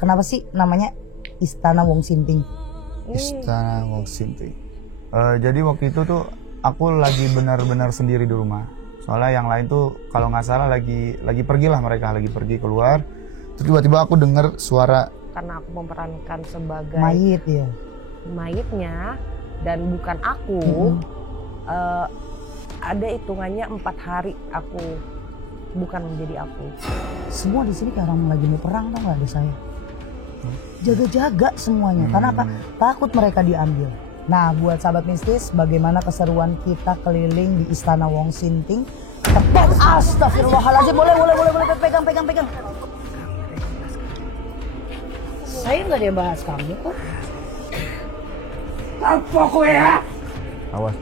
kenapa sih namanya Istana Wong Sinting? Istana Wong Sinting. Jadi waktu itu tuh aku lagi benar-benar sendiri di rumah. Soalnya yang lain tuh kalau nggak salah lagi pergi lah, mereka lagi pergi keluar. Terus tiba-tiba aku dengar suara. Karena aku memerankan sebagai Mayit ya. mayitnya dan bukan aku. Ada hitungannya 4 hari aku bukan menjadi aku. Semua di sini kayak orang lagi mau perang, tau nggak ada saya. Jaga-jaga semuanya. Karena apa? Takut mereka diambil. Nah, buat sahabat mistis, bagaimana keseruan kita keliling di Istana Wong Sinting? Astagfirullahaladzim, boleh, pegang. Saya nggak dia bahas kamu kok. Apa kowe ya? Awas.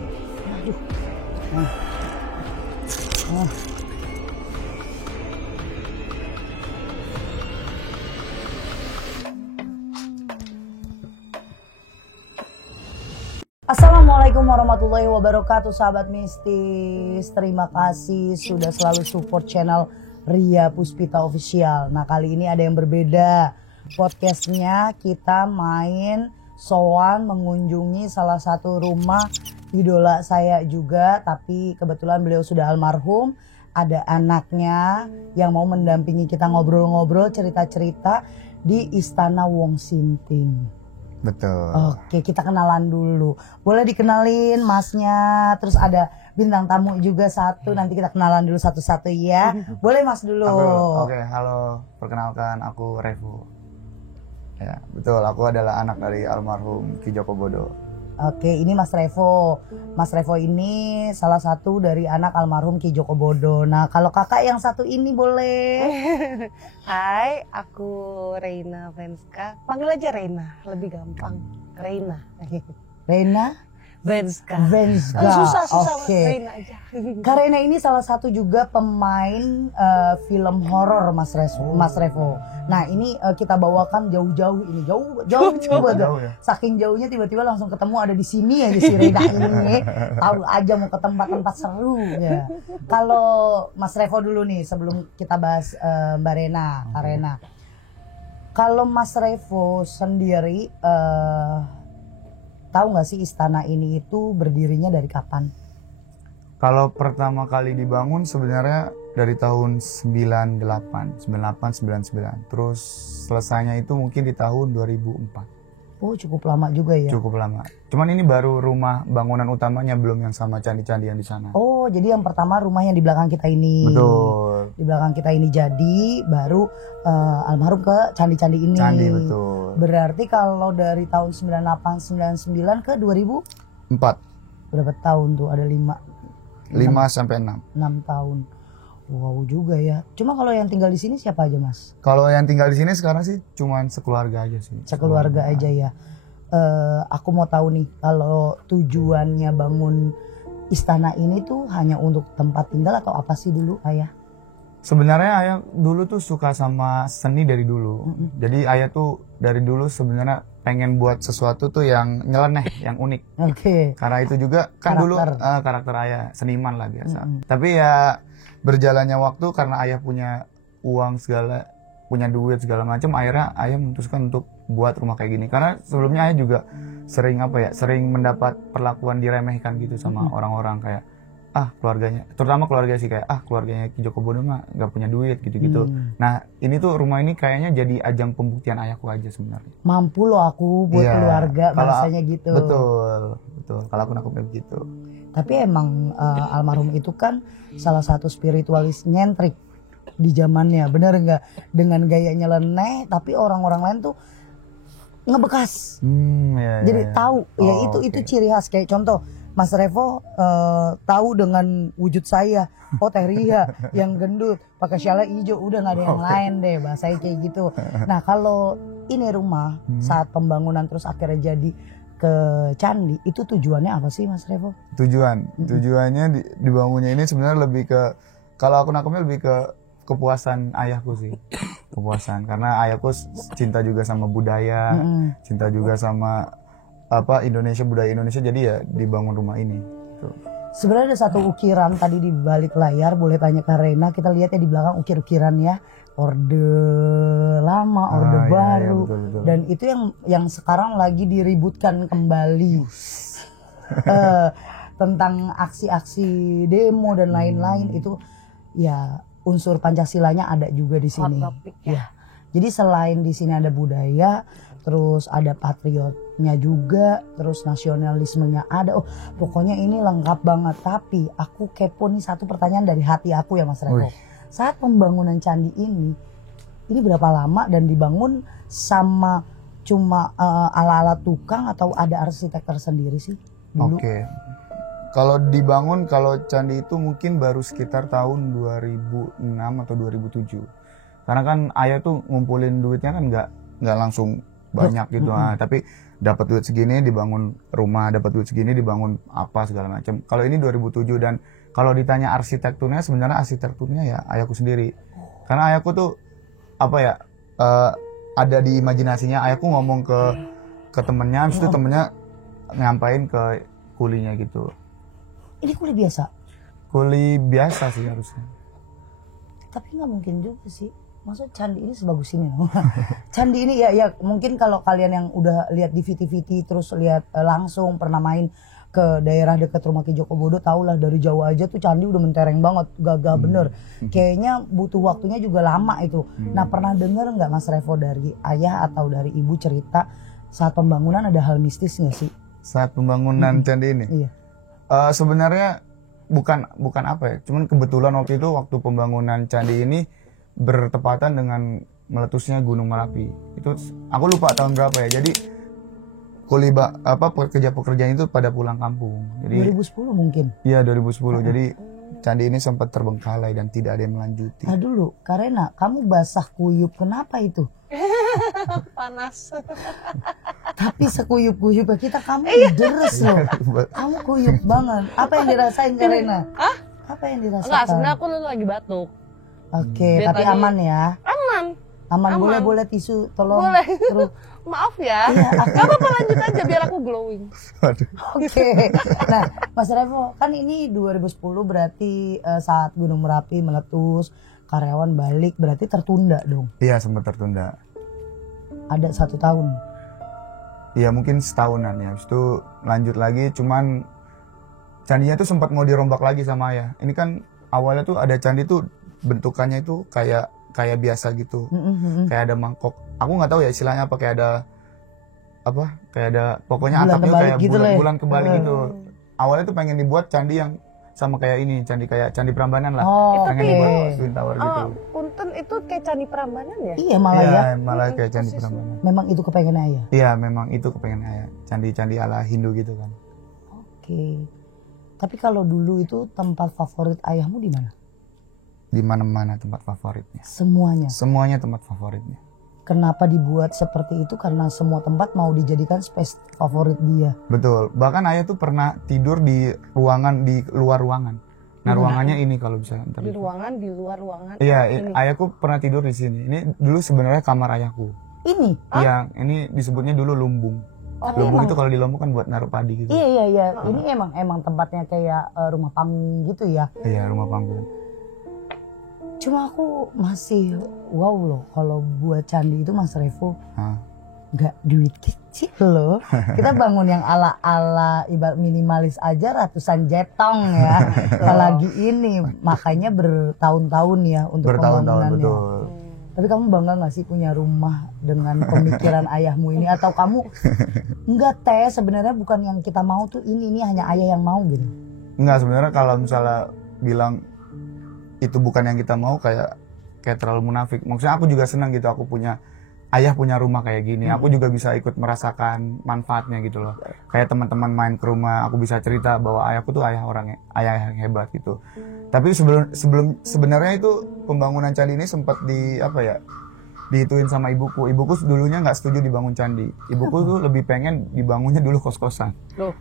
Assalamualaikum warahmatullahi wabarakatuh, sahabat mistis. Terima kasih sudah selalu support channel Ria Puspita Official. Nah, kali ini ada yang berbeda. Podcastnya kita main sowan mengunjungi salah satu rumah idola saya juga, tapi kebetulan beliau sudah almarhum. Ada anaknya yang mau mendampingi kita ngobrol-ngobrol, cerita-cerita di Istana Wong Sinting. Betul. Oke, kita kenalan dulu. Boleh dikenalin masnya, terus ada bintang tamu juga satu. Nanti kita kenalan dulu satu-satu ya. Boleh mas dulu. Oke, halo. Perkenalkan aku Revo. Ya, betul. Aku adalah anak dari almarhum Ki Joko Bodo. Oke, ini Mas Revo. Mas Revo ini salah satu dari anak almarhum Ki Joko Bodo. Nah, kalau kakak yang satu ini boleh. Hai, aku Reina Venska. Panggil aja Reina, lebih gampang. Reina. Reina Venska. Venska. Susah. Oke. Reina aja. Kak Reina ini salah satu juga pemain film horor Mas Revo. Nah, ini kita bawakan jauh-jauh ini. Jauh ya. Saking jauhnya tiba-tiba langsung ketemu ada di sini aja si Reina ini. Tahu aja mau ke tempat-tempat seru ya. Kalau Mas Revo dulu nih sebelum kita bahas Mbak Rena, Kak Rena. Kalau Mas Revo sendiri tahu nggak sih istana ini itu berdirinya dari kapan? Kalau pertama kali dibangun sebenarnya dari tahun 98, 99. Terus selesainya itu mungkin di tahun 2004. Oh, cukup lama juga ya? Cukup lama. Cuman ini baru rumah bangunan utamanya, belum yang sama candi-candi yang di sana. Oh, jadi yang pertama rumah yang di belakang kita ini. Betul. Di belakang kita ini jadi, baru almarhum ke candi-candi ini. Candi, betul. Berarti kalau dari tahun 98, 99 ke 2004. 4. Berapa tahun tuh? Ada 5 sampai 6. 6 tahun. Wow juga ya. Cuma kalau yang tinggal di sini siapa aja mas? Kalau yang tinggal di sini sekarang sih cuman sekeluarga aja sih. Sekeluarga aja ya. Aku mau tahu nih, kalau tujuannya bangun istana ini tuh hanya untuk tempat tinggal atau apa sih dulu ayah? Sebenarnya ayah dulu tuh suka sama seni dari dulu. Jadi ayah tuh dari dulu sebenarnya pengen buat sesuatu tuh yang nyeleneh, yang unik. Oke. Karena itu juga kan dulu karakter ayah seniman lah biasa. Tapi ya berjalannya waktu karena ayah punya uang segala, punya duit segala macam, akhirnya ayah memutuskan untuk buat rumah kayak gini. Karena sebelumnya ayah juga sering mendapat perlakuan diremehkan gitu sama orang-orang kayak keluarganya, terutama keluarga sih kayak keluarganya Ki Joko Bodo mah nggak punya duit gitu-gitu. Nah ini tuh rumah ini kayaknya jadi ajang pembuktian ayahku aja sebenarnya. Mampu loh aku buat keluarga, bahasanya gitu. Betul. Kalau aku nangkepnya begitu. Tapi emang almarhum itu kan salah satu spiritualis nyentrik di zamannya, bener nggak? Dengan gaya nyeleneh, tapi orang-orang lain tuh ngebekas. Jadi tahu ya itu ciri khas. Kayak contoh Mas Revo tahu dengan wujud saya, Teh Ria yang gendut pakai syalnya hijau, udah nggak ada yang lain deh, bahasanya kayak gitu. Nah kalau ini rumah saat pembangunan terus akhirnya jadi ke candi, itu tujuannya apa sih Mas Revo? Tujuannya dibangunnya ini sebenarnya lebih ke, kalau aku nangkepnya lebih ke kepuasan ayahku sih. Kepuasan karena ayahku cinta juga sama budaya, cinta juga sama budaya Indonesia, jadi ya dibangun rumah ini. Tuh. Sebenarnya ada satu ukiran tadi di balik layar, boleh tanya ke Rena, kita lihat ya di belakang ukir-ukiran ya. Orde lama, orde baru. Betul, betul. Dan itu yang sekarang lagi diributkan kembali. Tentang aksi-aksi demo dan lain-lain itu ya unsur Pancasilanya ada juga di sini. Hot topic ya. Ya. Jadi selain di sini ada budaya, terus ada patriotnya juga, terus nasionalismenya ada. Oh, pokoknya ini lengkap banget. Tapi aku kepo nih satu pertanyaan dari hati aku ya Mas Revo. Saat pembangunan candi ini berapa lama dan dibangun sama cuma ala-ala tukang atau ada arsitek tersendiri sih dulu? Oke. Kalau dibangun, kalau candi itu mungkin baru sekitar tahun 2006 atau 2007. Karena kan ayah tuh ngumpulin duitnya kan nggak langsung banyak gitu. Tapi dapat duit segini dibangun rumah, dapat duit segini dibangun apa segala macam. Kalau ini 2007 dan kalau ditanya arsitekturnya, sebenarnya arsitekturnya ya ayahku sendiri. Karena ayahku tuh apa ya, ada di imajinasinya. Ayahku ngomong ke temennya, habis itu temennya ngampain ke kulinya gitu. Ini kuli biasa? Kuli biasa sih harusnya. Tapi nggak mungkin juga sih. Maksudnya candi ini sebagus ini. Candi ini ya mungkin kalau kalian yang udah lihat di VT terus lihat langsung pernah main ke daerah dekat rumah Ki Joko Bodo, tau lah dari jauh aja tuh candi udah mentereng banget, gagah bener. Kayaknya butuh waktunya juga lama itu. Nah pernah denger nggak Mas Revo dari ayah atau dari ibu cerita saat pembangunan ada hal mistis nggak sih? Saat pembangunan candi ini? Iya. Sebenarnya bukan apa ya, cuman kebetulan waktu itu waktu pembangunan candi ini bertepatan dengan meletusnya Gunung Merapi. Itu aku lupa tahun berapa ya. Jadi pekerja-pekerjaan itu pada pulang kampung. Jadi 2010 mungkin. Iya 2010. Jadi candi ini sempat terbengkalai dan tidak ada yang melanjuti. Nah dulu, Karena kamu basah kuyup, kenapa itu? Panas. Tapi sekuyup-kuyupnya kita kamu deres loh. Kamu kuyup banget. Apa yang dirasain Karena? Apa yang dirasakan? Enggak, sebenarnya aku lagi batuk. Oke, Dia tapi tadi- aman ya. Aman. Aman. Boleh tisu tolong. Boleh. Terus Maaf ya. Iya, Gak apa-apa, lanjut aja biar aku glowing. Waduh. oke. Nah, Mas Revo, kan ini 2010 berarti saat Gunung Merapi meletus, karyawan balik, berarti tertunda dong. Iya sempat tertunda. Ada 1 tahun. Iya mungkin setahunan ya. Habis itu lanjut lagi, cuman candinya tuh sempat mau dirombak lagi sama ayah. Ini kan awalnya tuh ada candi tuh bentukannya itu kayak biasa gitu. Kayak ada mangkok. Aku nggak tahu ya istilahnya apa, kayak ada pokoknya Bulan atapnya kebalik kayak gitu lah ya. bulan kebalik gitu. Awalnya tuh pengen dibuat candi yang sama kayak ini, kayak candi Prambanan lah. Oh, Pengen oke. dibuat Twin Tower gitu. Punten itu kayak Candi Prambanan ya? Iya malah ya. Iya, malah kayak candi Prambanan. Memang itu kepengen ayah. Iya, memang itu kepengen ayah. Candi-candi ala Hindu gitu kan. Oke. Tapi kalau dulu itu tempat favorit ayahmu di mana? Di mana-mana tempat favoritnya. Semuanya. Semuanya tempat favoritnya. Kenapa dibuat seperti itu? Karena semua tempat mau dijadikan space favorit dia. Betul. Bahkan ayah tuh pernah tidur di luar ruangan. Nah, ruangannya ini kalau bisa ntar. Di ruangan, di luar ruangan. Iya, Ini. ayahku pernah tidur di sini. Ini dulu sebenarnya kamar ayahku. Ini? Iya, ini disebutnya dulu lumbung. Oh, Lumbung emang? itu kalau di Lombok kan buat naruh padi gitu. Iya. Ini emang tempatnya kayak rumah panggung gitu ya. Iya, rumah panggung. Cuma aku masih wow loh kalau buat candi itu Mas Revo Hah. nggak duit kecil loh. Kita bangun yang ala-ala ibarat minimalis aja ratusan jetong ya. Apalagi ini makanya bertahun-tahun ya untuk Bertahun-tahun pembangunannya. betul. Tapi kamu bangga gak sih punya rumah dengan pemikiran ayahmu ini? Atau kamu enggak sebenarnya bukan yang kita mau tuh ini hanya ayah yang mau gitu? Enggak, sebenarnya kalau misalnya bilang itu bukan yang kita mau kayak terlalu munafik. Maksudnya aku juga senang gitu, ayah punya rumah kayak gini. Aku juga bisa ikut merasakan manfaatnya gitu loh. Kayak teman-teman main ke rumah, aku bisa cerita bahwa ayahku tuh ayah yang hebat gitu. Tapi sebenarnya itu pembangunan candi ini sempat dihituin sama ibuku. Ibuku dulunya nggak setuju dibangun candi. Ibuku tuh lebih pengen dibangunnya dulu kos-kosan. Loh.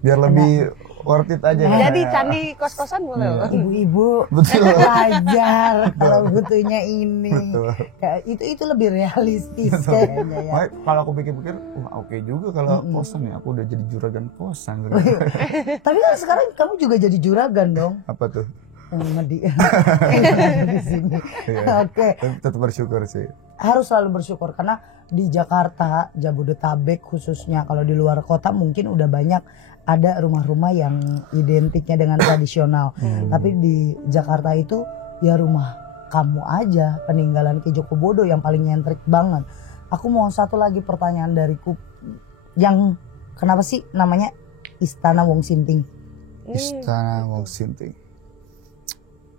Biar lebih worth it aja. Jadi candi kos-kosan boleh loh. Ibu-ibu Betul. belajar kalau butuhnya ini. Betul. Kayak itu lebih realistis Betul. kayaknya ya. Makanya kalau aku pikir-pikir, wah oke juga kalau kosan ya. Aku udah jadi juragan kosan. Tapi kan sekarang kamu juga jadi juragan dong. Apa tuh? Di sini. Iya. Oke. Tetap bersyukur sih. Harus selalu bersyukur karena di Jakarta, Jabodetabek khususnya, kalau di luar kota mungkin udah banyak ada rumah-rumah yang identiknya dengan tradisional. Tapi di Jakarta itu ya rumah kamu aja, peninggalan Ki Joko Bodo yang paling nyentrik banget. Aku mau satu lagi pertanyaan dariku, yang kenapa sih namanya Istana Wong Sinting? Istana Wong Sinting.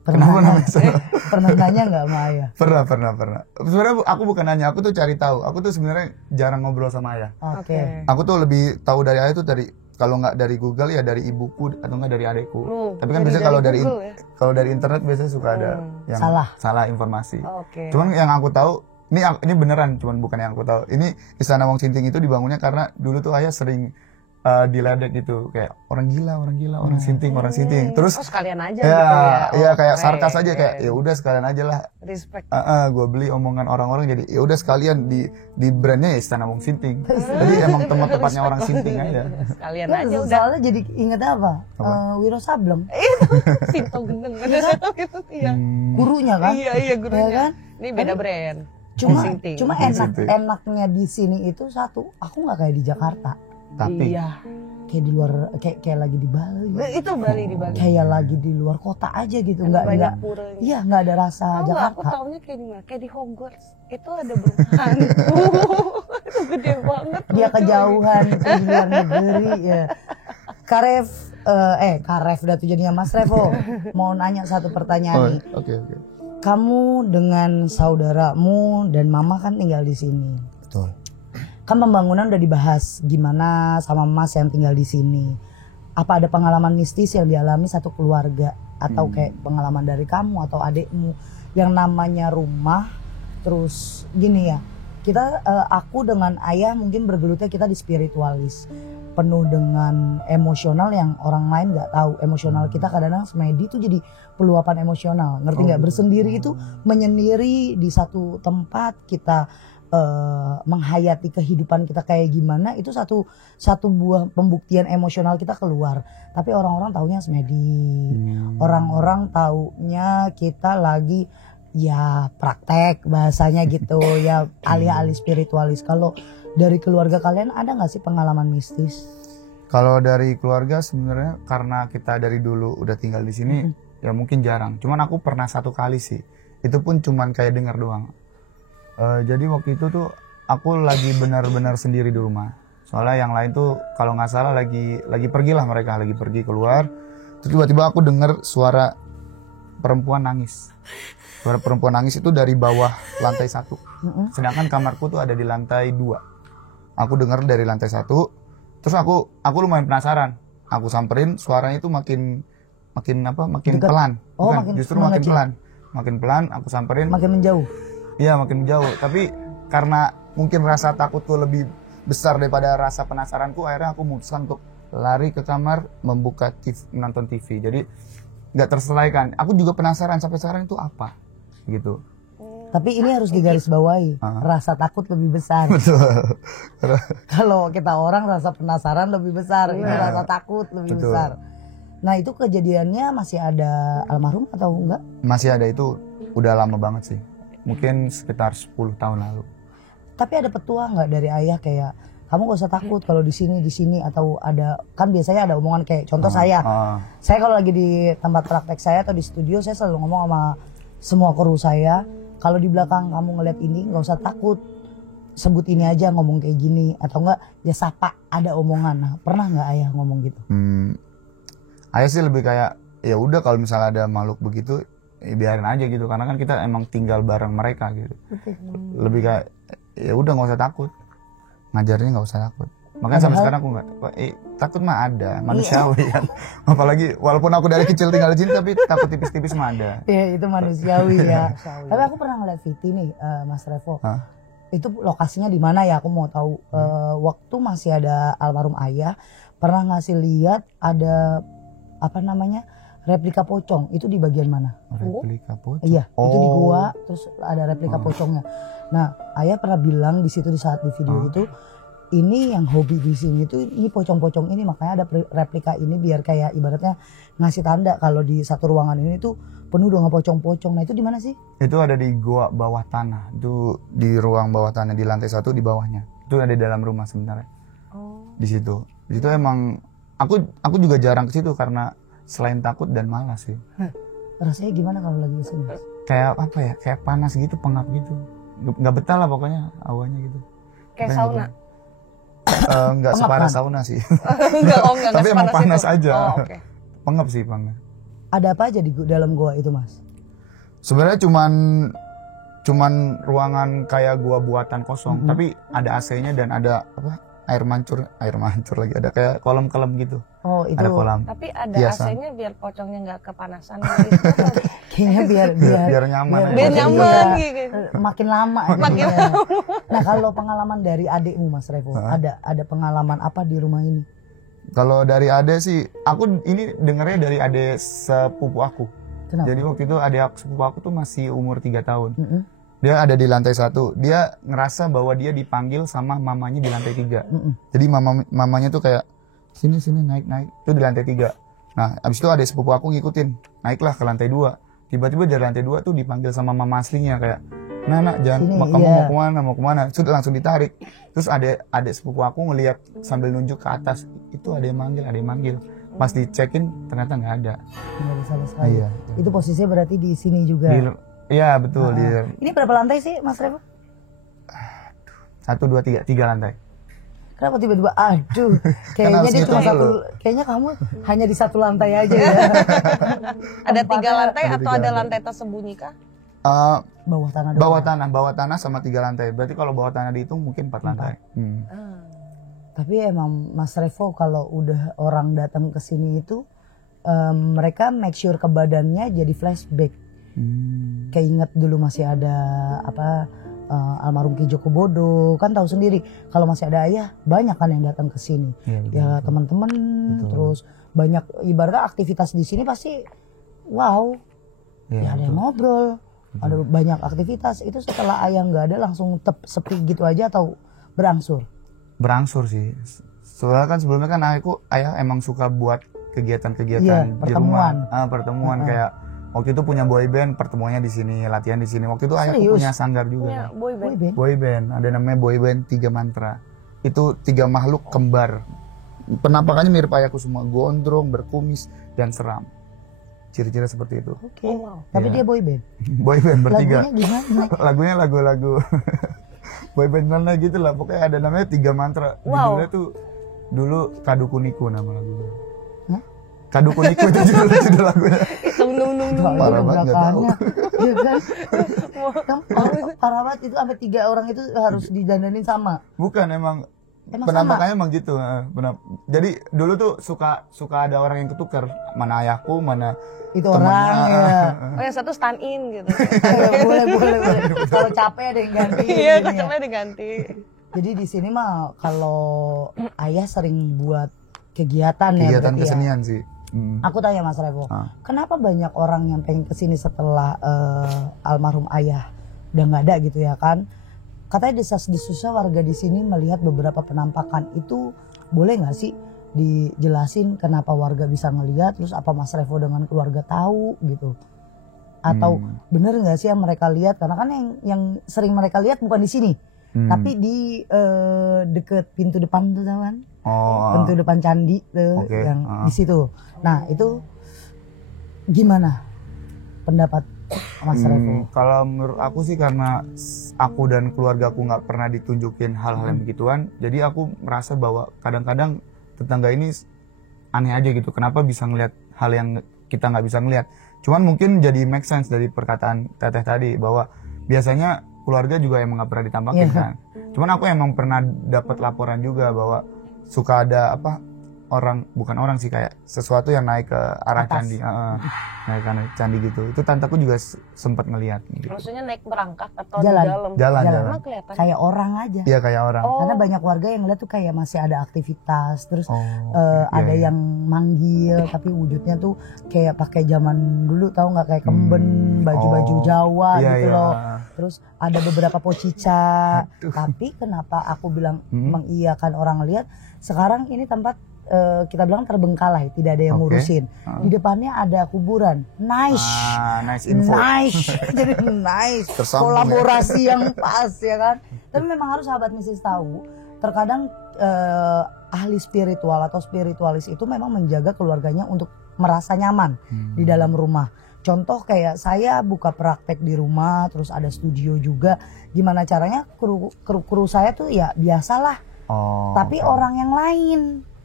Pernah, Kenapa namanya sama? Pernah nanya nggak sama ayah? Pernah. Sebenarnya aku bukan nanya, aku tuh cari tahu. Aku tuh sebenarnya jarang ngobrol sama ayah. Oke. Aku tuh lebih tahu dari ayah tuh dari, kalau nggak dari Google ya dari ibuku atau nggak dari adekku. Tapi kan biasanya kalau dari internet biasanya suka ada yang salah informasi. Oke. Cuman yang aku tahu, ini beneran, cuman bukan yang aku tahu. Ini Istana Wong Sinting itu dibangunnya karena dulu tuh ayah sering diledek gitu, kayak orang gila, orang Sinting. Terus sekalian aja ya, gitu ya. Iya kayak sarkas aja, kayak ya udah sekalian aja lah. Respect. Gue beli omongan orang-orang, jadi ya udah sekalian di brandnya ya Istana Wong Sinting. Jadi emang tempat-tempatnya orang Sinting aja. Sekalian Nah, aja udah. soalnya jadi inget apa? Wiro Sableng. Sinto gendeng gitu ya. Gurunya kan? Iya gurunya. Ya kan? Ini beda brand. Cuma enaknya di sini itu satu, aku nggak kayak di Jakarta. Tapi kayak di luar, kayak lagi di Bali. Itu Bali di Bali. Kayak lagi di luar kota aja gitu, nggak puranya. Iya, nggak ada rasa Aku Jakarta. taunya kayak di mana? Kayak di Hogwarts. Itu ada burung hantu. Itu gede banget. Dia kejauhan ke luar negeri ya. Karef udah tuh jadinya Mas Revo. Mau nanya satu pertanyaan nih. Oke. Kamu dengan saudaramu dan mama kan tinggal di sini. Betul. Kan pembangunan udah dibahas gimana sama Mas yang tinggal di sini. Apa ada pengalaman mistis yang dialami satu keluarga atau kayak pengalaman dari kamu atau adikmu yang namanya rumah, terus gini ya. Kita aku dengan ayah mungkin bergelutnya kita di spiritualis. Penuh dengan emosional yang orang lain nggak tahu. Emosional kita kadang-kadang semedi itu jadi peluapan emosional. Ngerti nggak? Bersendiri itu menyendiri di satu tempat, kita menghayati kehidupan kita kayak gimana, itu satu buah pembuktian emosional kita keluar. Tapi orang-orang taunya semedi. Orang-orang taunya kita lagi ya praktek bahasanya gitu ya, alih-alih spiritualis. Kalau dari keluarga kalian ada nggak sih pengalaman mistis? Kalau dari keluarga sebenarnya karena kita dari dulu udah tinggal di sini ya mungkin jarang. Cuman aku pernah satu kali sih. Itu pun cuman kayak dengar doang. Jadi waktu itu tuh aku lagi benar-benar sendiri di rumah. Soalnya yang lain tuh kalau nggak salah lagi pergi keluar. Terus tiba-tiba aku dengar suara perempuan nangis. Suara perempuan nangis itu dari bawah lantai 1. Sedangkan kamarku tuh ada di lantai 2. Aku dengar dari lantai 1. Terus aku lumayan penasaran. Aku samperin, suaranya itu makin pelan. Justru makin pelan. Makin pelan aku samperin. Makin menjauh. Iya, makin menjauh. Tapi karena mungkin rasa takutku lebih besar daripada rasa penasaranku, akhirnya aku memutuskan untuk lari ke kamar, membuka TV, menonton TV. Jadi nggak terselesaikan. Aku juga penasaran sampai sekarang itu apa, gitu. Tapi ini harus digarisbawahi, rasa takut lebih besar. Betul. Kalau kita orang rasa penasaran lebih besar, ini rasa takut lebih besar. Nah itu kejadiannya masih ada almarhum atau enggak? Masih ada, itu udah lama banget sih. Mungkin sekitar 10 tahun lalu. Tapi ada petua nggak dari ayah kayak kamu gak usah takut kalau di sini atau ada, kan biasanya ada omongan kayak contoh saya kalau lagi di tempat praktek saya atau di studio, saya selalu ngomong sama semua kru saya, kalau di belakang kamu ngeliat ini nggak usah takut, sebut ini aja, ngomong kayak gini, atau enggak ya sapa, ada omongan. Nah pernah nggak ayah ngomong gitu? Ayah sih lebih kayak ya udah kalau misalnya ada makhluk begitu biarin aja gitu, karena kan kita emang tinggal bareng mereka gitu. Lebih kayak ya udah nggak usah takut, ngajarnya nggak usah takut. Makanya sampai sekarang aku nggak takut mah ada, manusiawi kan. Apalagi walaupun aku dari kecil tinggal di sini tapi takut tipis-tipis mah ada. Iya itu manusiawi ya. Tapi aku pernah ngeliat Viti nih, Mas Revo. Itu lokasinya di mana ya? Aku mau tahu. Waktu masih ada almarhum ayah, pernah ngasih lihat ada apa namanya replika pocong itu di bagian mana? Replika pocong. Iya, itu di gua terus ada replika pocongnya. Nah, ayah pernah bilang di situ di saat di video itu ini yang hobi di sini tuh ini pocong-pocong ini, makanya ada replika ini biar kayak ibaratnya ngasih tanda kalau di satu ruangan ini tuh penuh dengan pocong-pocong. Nah, itu di mana sih? Itu ada di gua bawah tanah. Itu di ruang bawah tanah di lantai 1 di bawahnya. Itu ada di dalam rumah sebenarnya. Di situ. Di situ emang aku juga jarang ke situ karena selain takut dan malas sih. Rasanya gimana kalau lagi kesini? Kayak apa ya? Kayak panas gitu, pengap gitu. Nggak betah lah pokoknya awalnya gitu. Kayak sauna. Nggak separah sauna sih. enggak Tapi emang panas itu. aja. Oh, okay. Pengap sih, pengap. Ada apa aja di dalam goa itu, Mas? Sebenarnya cuman ruangan kayak gua buatan kosong, tapi ada AC-nya dan ada apa? Air mancur lagi, ada kayak kolam gitu. Oh, itu. Ada kolam. Tapi ada Biasa. AC-nya biar pocongnya nggak kepanasan. Kayaknya biar nyaman aja. Biar nyaman gitu. Makin lama. Makin gitu. Nah, kalau pengalaman dari adikmu Mas Revo, ada pengalaman apa di rumah ini? Kalau dari ade sih, aku ini dengernya dari ade sepupu aku. Kenapa? Jadi waktu itu ade sepupu aku tuh masih umur 3 tahun. Dia ada di lantai 1. Dia ngerasa bahwa dia dipanggil sama mamanya di lantai 3. Jadi mamanya tuh kayak sini naik. Itu di lantai 3. Nah, abis itu ade sepupu aku ngikutin. Naiklah ke lantai 2. Tiba-tiba dari lantai 2 tuh dipanggil sama mama aslinya kayak, "Nah, jangan Sini, kamu iya. mau kemana?" Sudah langsung ditarik. Terus adik sepupu aku ngelihat sambil nunjuk ke atas. Itu ada yang manggil. Pas dicekin ternyata nggak ada. Nggak ada sama sekali. Iya. Itu posisinya berarti di sini juga. Iya betul. Ini berapa lantai sih, Mas Revo? 1, 2, 3 lantai. Kenapa tiba-tiba aduh, kayaknya harus dia cuma ngitung satu, dulu. kayaknya kamu hanya di satu lantai aja ya. Ada 3 lantai Ada atau 3 ada lantai. lantai tersembunyi kah? Bawah tanah doang. Bawah tanah sama 3 lantai. Berarti kalau bawah tanah dihitung mungkin 4 lantai. Tapi emang Mas Revo kalau udah orang datang ke sini itu mereka make sure ke badannya jadi flashback. Keinget dulu masih ada apa almarhum Ki Joko Bodo, kan tahu sendiri kalau masih ada ayah banyak kan yang datang ke sini. Ya teman-teman, terus banyak ibaratnya aktivitas di sini pasti wow. Ya ada yang ngobrol, ada banyak aktivitas. Itu setelah ayah nggak ada langsung sepi gitu aja atau berangsur? Berangsur sih. Soalnya kan sebelumnya kan ayah emang suka buat kegiatan-kegiatan di pertemuan. rumah. Pertemuan kayak waktu itu punya boy band, pertemuannya di sini, latihan di sini. Waktu itu ayahku punya sanggar juga. Boy band. Boy band, ada namanya boy band 3 mantra. Itu 3 makhluk kembar. Penampakannya mirip ayahku semua, gondrong, berkumis dan seram. Ciri-ciri seperti itu. Oke. Tapi dia boy band. Boy band bertiga. Lagunya gimana? Lagunya lagu-lagu boy band mana gitu lah. Pokoknya ada namanya 3 mantra. Judulnya tuh dulu Kadu Kuniku nama lagunya. Kadu Kuniku itu judul lagunya. Parah banget nggak tahu. Iya kan? Parah banget itu sampai 3 orang itu harus didandanin sama. Bukan emang penampakannya emang gitu. Jadi dulu tuh suka ada orang yang ketukar, mana ayahku, mana itu orang ya. Oh yang satu stand in gitu. boleh. Kalau capek ada yang ganti. Iya, kalau capek diganti. Jadi di sini mah kalau ayah sering buat kegiatan kesenian sih. Aku tanya Mas Revo, kenapa banyak orang yang pengen kesini setelah almarhum ayah udah nggak ada gitu ya kan? Katanya desas-desusnya warga di sini melihat beberapa penampakan itu, boleh nggak sih dijelasin kenapa warga bisa ngelihat, terus apa Mas Revo dengan keluarga tahu gitu? Atau bener nggak sih yang mereka lihat? Karena kan yang sering mereka lihat bukan di sini, tapi di deket pintu depan tuh kan? Pintu depan candi tuh yang di situ. Nah itu gimana pendapat Mas Revo? Kalau menurut aku sih karena aku dan keluarga aku nggak pernah ditunjukin hal-hal yang begituan, jadi aku merasa bahwa kadang-kadang tetangga ini aneh aja gitu. Kenapa bisa ngelihat hal yang kita nggak bisa ngelihat? Cuman mungkin jadi make sense dari perkataan Teteh tadi bahwa biasanya keluarga juga emang nggak pernah ditampakin kan. Cuman aku emang pernah dapat laporan juga bahwa suka ada bukan orang sih, kayak sesuatu yang naik ke arah Atas. candi, naik ke arah candi gitu. Itu tanteku juga sempat ngelihat gitu. Maksudnya naik merangkak atau Jalan. di dalam? Jalan. Emang kelihatan? Kayak orang aja. Iya kayak orang. Oh. Karena banyak warga yang lihat tuh kayak masih ada aktivitas, terus Oh, ada iya. yang manggil tapi wujudnya tuh kayak pakai zaman dulu, tahu nggak, kayak kemben, baju-baju Oh. Jawa Iya, gitu iya. loh. Terus ada beberapa pocica. Aduh. Tapi kenapa aku bilang mengiyakan orang lihat? Sekarang ini tempat kita bilang terbengkalai, tidak ada yang Oke. ngurusin. Di depannya ada kuburan. Nice. Nice info. Nice. Jadi nice. Tersambung Kolaborasi yang pas ya kan. Tapi memang harus sahabat mistis tahu, terkadang ahli spiritual atau spiritualis itu memang menjaga keluarganya untuk merasa nyaman di dalam rumah. Contoh kayak saya buka praktek di rumah, terus ada studio juga. Gimana caranya kru saya tuh ya biasalah. Oh, Tapi oke. orang yang lain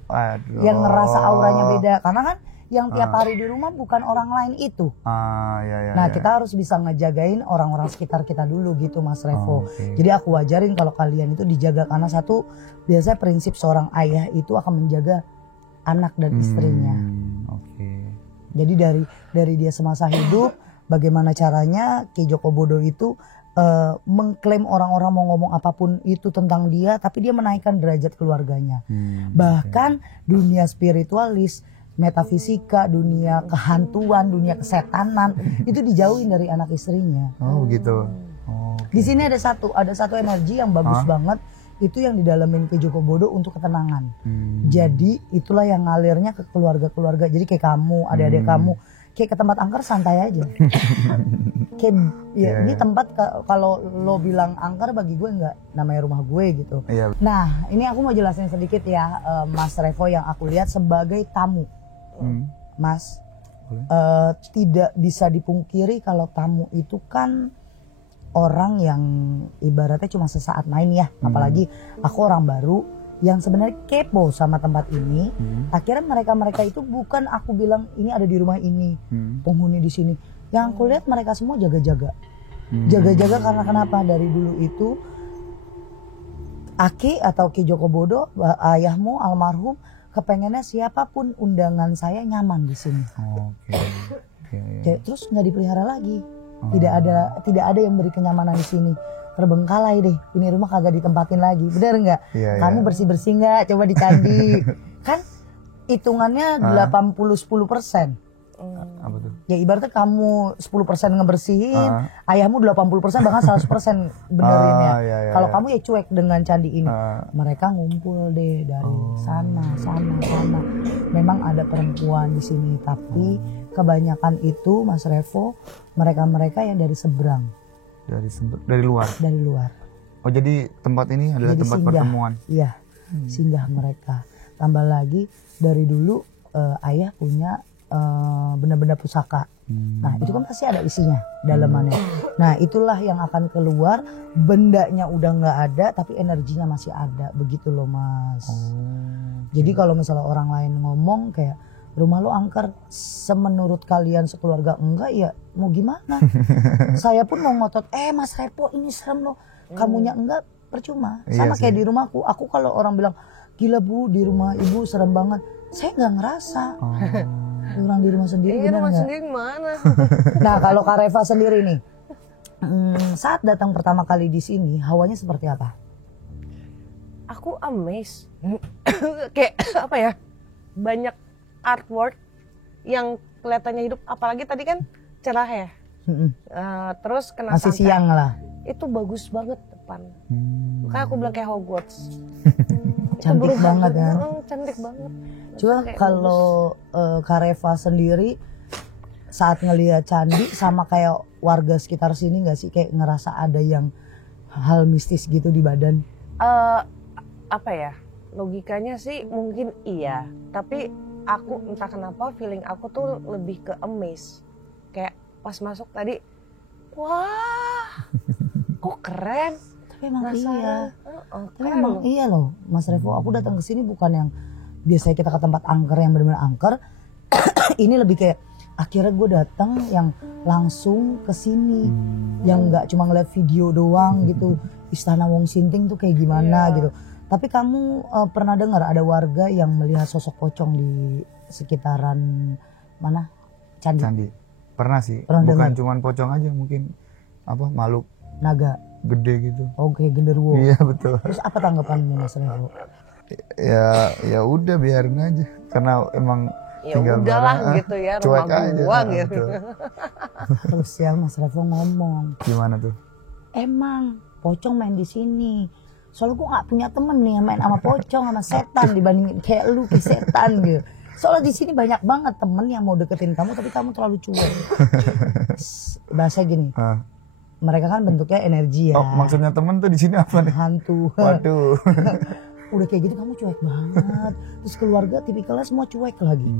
Aduh. yang ngerasa auranya beda. Karena kan yang tiap hari di rumah bukan orang lain itu. Iya. Nah, kita harus bisa ngejagain orang-orang sekitar kita dulu gitu, Mas Revo. Oke. Jadi aku wajarin kalau kalian itu dijaga, karena satu, biasanya prinsip seorang ayah itu akan menjaga anak dan istrinya. Oke. Jadi dari dia semasa hidup, bagaimana caranya Ki Joko Bodo itu mengklaim orang-orang mau ngomong apapun itu tentang dia, tapi dia menaikkan derajat keluarganya. Bahkan dunia spiritualis, metafisika, dunia kehantuan, dunia kesetanan itu dijauhin dari anak istrinya. Oh gitu. Oh, Di sini ada satu energi yang bagus banget, itu yang didalamin Ki Joko Bodo untuk ketenangan. Jadi itulah yang ngalirnya ke keluarga-keluarga. Jadi kayak kamu, adik-adik kamu, kayak ke tempat angker santai aja. Kayak ini tempat kalau lo bilang angker, bagi gue nggak, namanya rumah gue gitu. Iya. Nah, ini aku mau jelasin sedikit ya, Mas Revo, yang aku lihat sebagai tamu. Mas, tidak bisa dipungkiri kalau tamu itu kan orang yang ibaratnya cuma sesaat main ya. Apalagi aku orang baru yang sebenarnya kepo sama tempat ini. Akhirnya mereka itu bukan aku bilang ini ada di rumah ini, penghuni di sini. Yang aku lihat mereka semua jaga-jaga. Jaga-jaga karena kenapa? Dari dulu itu Aki atau Ki Joko Bodo, ayahmu almarhum, kepengennya siapapun undangan saya nyaman di sini. Oke. Kayak terus nggak dipelihara lagi. Tidak ada yang beri kenyamanan di sini. Terbengkalai deh. Ini rumah kagak ditempatin lagi. Bener nggak? Iya, Kamu iya. bersih-bersih nggak? Coba di candi. Kan hitungannya 80-10%. Apa tuh? Ya ibaratnya kamu 10% ngebersihin, ayahmu 80% bahkan 100% benerinnya. Iya, iya, Kalau iya. kamu ya cuek dengan candi ini. Mereka ngumpul deh dari sana. Memang ada perempuan di sini, tapi kebanyakan itu Mas Revo, mereka yang dari seberang, Dari luar. dari luar. Oh jadi tempat ini adalah Jadi tempat singgah. pertemuan. Iya, singgah mereka. Tambah lagi dari dulu ayah punya benda-benda pusaka. Nah itu kan pasti ada isinya dalamannya. Nah itulah yang akan keluar, bendanya udah nggak ada tapi energinya masih ada, begitu loh Mas. Jadi kalau misalnya orang lain ngomong kayak rumah lo angker, semenurut kalian sekeluarga enggak, ya mau gimana? Saya pun mau ngotot, Mas Repo ini serem loh, kamunya enggak, percuma. Iya Sama sih. kayak di rumahku, aku kalau orang bilang gila Bu di rumah ibu serem banget, saya nggak ngerasa. Orang di rumah sendiri benar rumah nggak? sendiri mana? Nah kalau Kak Reva sendiri nih, saat datang pertama kali di sini, hawanya seperti apa? Aku amazed. Kayak apa ya? Banyak artwork yang kelihatannya hidup. Apalagi tadi kan cerah ya. Terus kena Masih sunset. siang lah. Itu bagus banget depan. Makanya aku bilang kayak Hogwarts. Cantik banget ya. Cantik banget. Cuma Kayak kalau Kak Reva sendiri saat ngelihat candi sama kayak warga sekitar sini nggak sih, kayak ngerasa ada yang hal mistis gitu di badan? Apa ya, logikanya sih mungkin iya, tapi aku entah kenapa feeling aku tuh lebih ke amaze. Kayak pas masuk tadi, wah kok keren. Tapi emang iya. Tapi Keren emang loh. iya loh Mas Revo, aku datang ke sini bukan yang biasanya kita ke tempat angker yang benar-benar angker. Ini lebih kayak akhirnya gue datang yang langsung ke sini, yang nggak cuma ngeliat video doang gitu. Istana Wong Sinting tuh kayak gimana gitu. Tapi kamu pernah dengar ada warga yang melihat sosok pocong di sekitaran mana? Candi. Pernah sih. Pernah Bukan dengar? cuman pocong aja, mungkin apa makhluk Naga. gede gitu. Oke, genderuwo. Iya betul. Terus apa tanggapanmu Mas Revo? Ya udah biarin aja karena emang Ya tinggal udahlah bareng, gitu ya, cuek rumah aja. gua gitu. Betul. Terus ya Mas Revo ngomong, Gimana tuh? emang pocong main di sini. Soalnya gue nggak punya temen nih yang main sama pocong sama setan dibandingin kayak lu ke setan gitu. Soalnya di sini banyak banget temen yang mau deketin kamu tapi kamu terlalu cuek. Bahasa gini, Hah. mereka kan bentuknya energi ya. Oh maksudnya temen tuh di sini apa nih? Hantu. Waduh. Udah kayak gitu kamu cuek banget. Terus keluarga tipikalnya semua cuek lagi.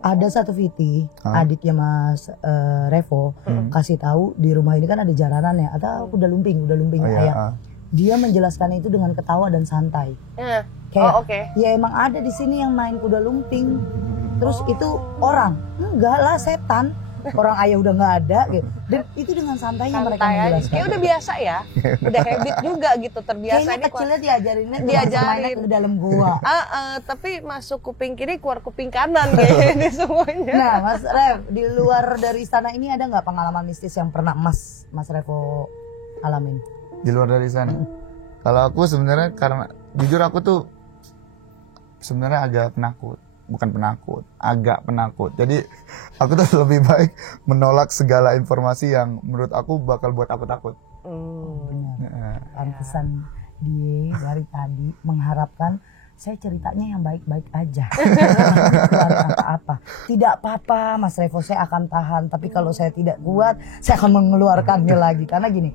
Ada satu Viti, adiknya Mas Revo, kasih tahu di rumah ini kan ada jaranan ya, atau udah lumping Oh, iya, ayah. Dia menjelaskan itu dengan ketawa dan santai. Kayak, Oh, oke. ya emang ada di sini yang main kuda lumping. Terus itu orang, enggak lah setan. Orang ayah udah nggak ada gitu. Dan itu dengan santainya mereka Santai aja. menjelaskan. Kayak udah biasa ya. Udah habit juga gitu, terbiasa. Kayaknya Ini kecilnya diajarinnya diajarin ke dalam gua. tapi masuk kuping kiri keluar kuping kanan kayaknya semuanya. Nah Mas Rev, di luar dari istana ini ada nggak pengalaman mistis yang pernah Mas Revo alamin? Di luar dari sana. Kalau aku sebenarnya karena jujur aku tuh sebenarnya agak penakut. Bukan penakut, agak penakut. Jadi aku tuh lebih baik menolak segala informasi yang menurut aku bakal buat aku takut. Benar. Pantesan dia dari tadi mengharapkan saya ceritanya yang baik-baik aja. Jangan apa-apa. Tidak apa-apa Mas Revo, saya akan tahan. Tapi kalau saya tidak kuat, saya akan mengeluarkannya lagi. Karena gini,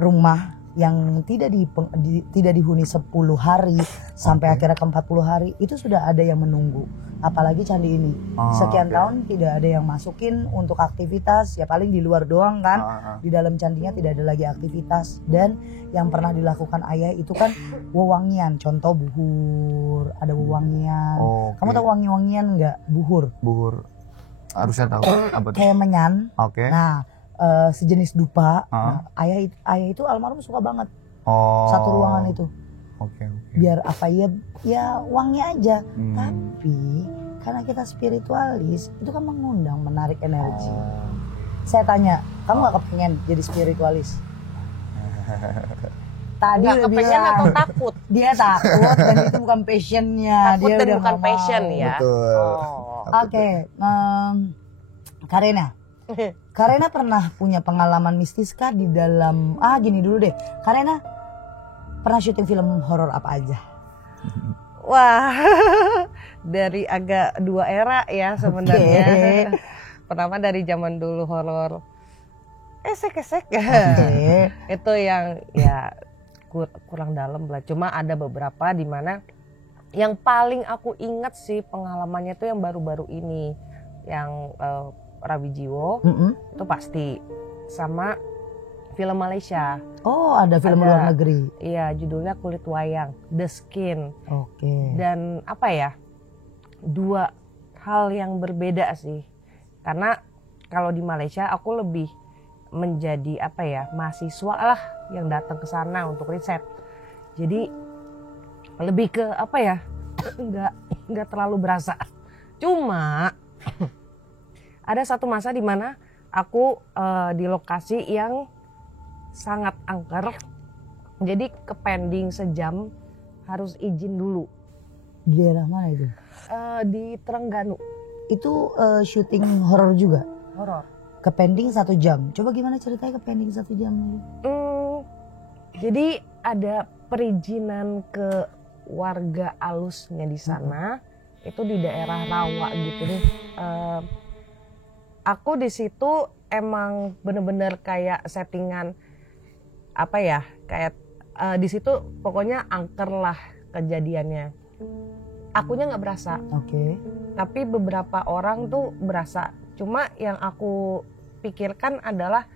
rumah yang tidak dihuni 10 hari sampai akhirnya ke 40 hari itu sudah ada yang menunggu. Apalagi candi ini sekian tahun tidak ada yang masukin untuk aktivitas, ya paling di luar doang kan. Di dalam candinya tidak ada lagi aktivitas. Dan yang pernah dilakukan ayah itu kan wewangian, contoh buhur, ada wewangian. Kamu tahu wangi-wangian nggak? Buhur Harusnya tahu apa tuh? kayak menyan. Nah sejenis dupa. Nah, ayah itu almarhum suka banget satu ruangan itu. Biar apa ya wangi aja. Tapi karena kita spiritualis itu kan mengundang, menarik energi. Saya tanya, kamu gak kepengen jadi spiritualis? Tadi Nggak udah kepengen bilang atau takut? dia takut dan itu bukan passionnya. Takut Dia dan udah bukan nggak passion mau. ya. Betul. Oke, Karena pernah punya pengalaman mistis kah di dalam gini dulu deh. Karena pernah syuting film horor apa aja? Wah, dari agak dua era ya sebenarnya. Pertama dari zaman dulu horor esek-esek. Itu yang ya kurang dalam lah. Cuma ada beberapa di mana yang paling aku ingat sih pengalamannya tuh yang baru-baru ini, yang Rawi Jiwo itu pasti, sama film Malaysia. Oh, ada film luar negeri. Iya, judulnya Kulit Wayang, The Skin. Oke. Dan apa ya, dua hal yang berbeda sih. Karena kalau di Malaysia aku lebih menjadi apa ya, mahasiswa lah yang datang ke sana untuk riset. Jadi lebih ke apa ya, nggak terlalu berasa. Cuma ada satu masa di mana aku di lokasi yang sangat angker, jadi ke pending sejam harus izin dulu. Di daerah mana itu? Di Terengganu. Itu syuting horor juga? Horor. Ke pending 1 jam. Coba gimana ceritanya ke pending 1 jam? Jadi ada perizinan ke warga alusnya di sana. Itu di daerah Rawa gitu nih. Aku di situ emang bener-bener kayak settingan apa ya, kayak di situ pokoknya angker lah kejadiannya. Akunya nggak berasa. Tapi beberapa orang tuh berasa. Cuma yang aku pikirkan adalah,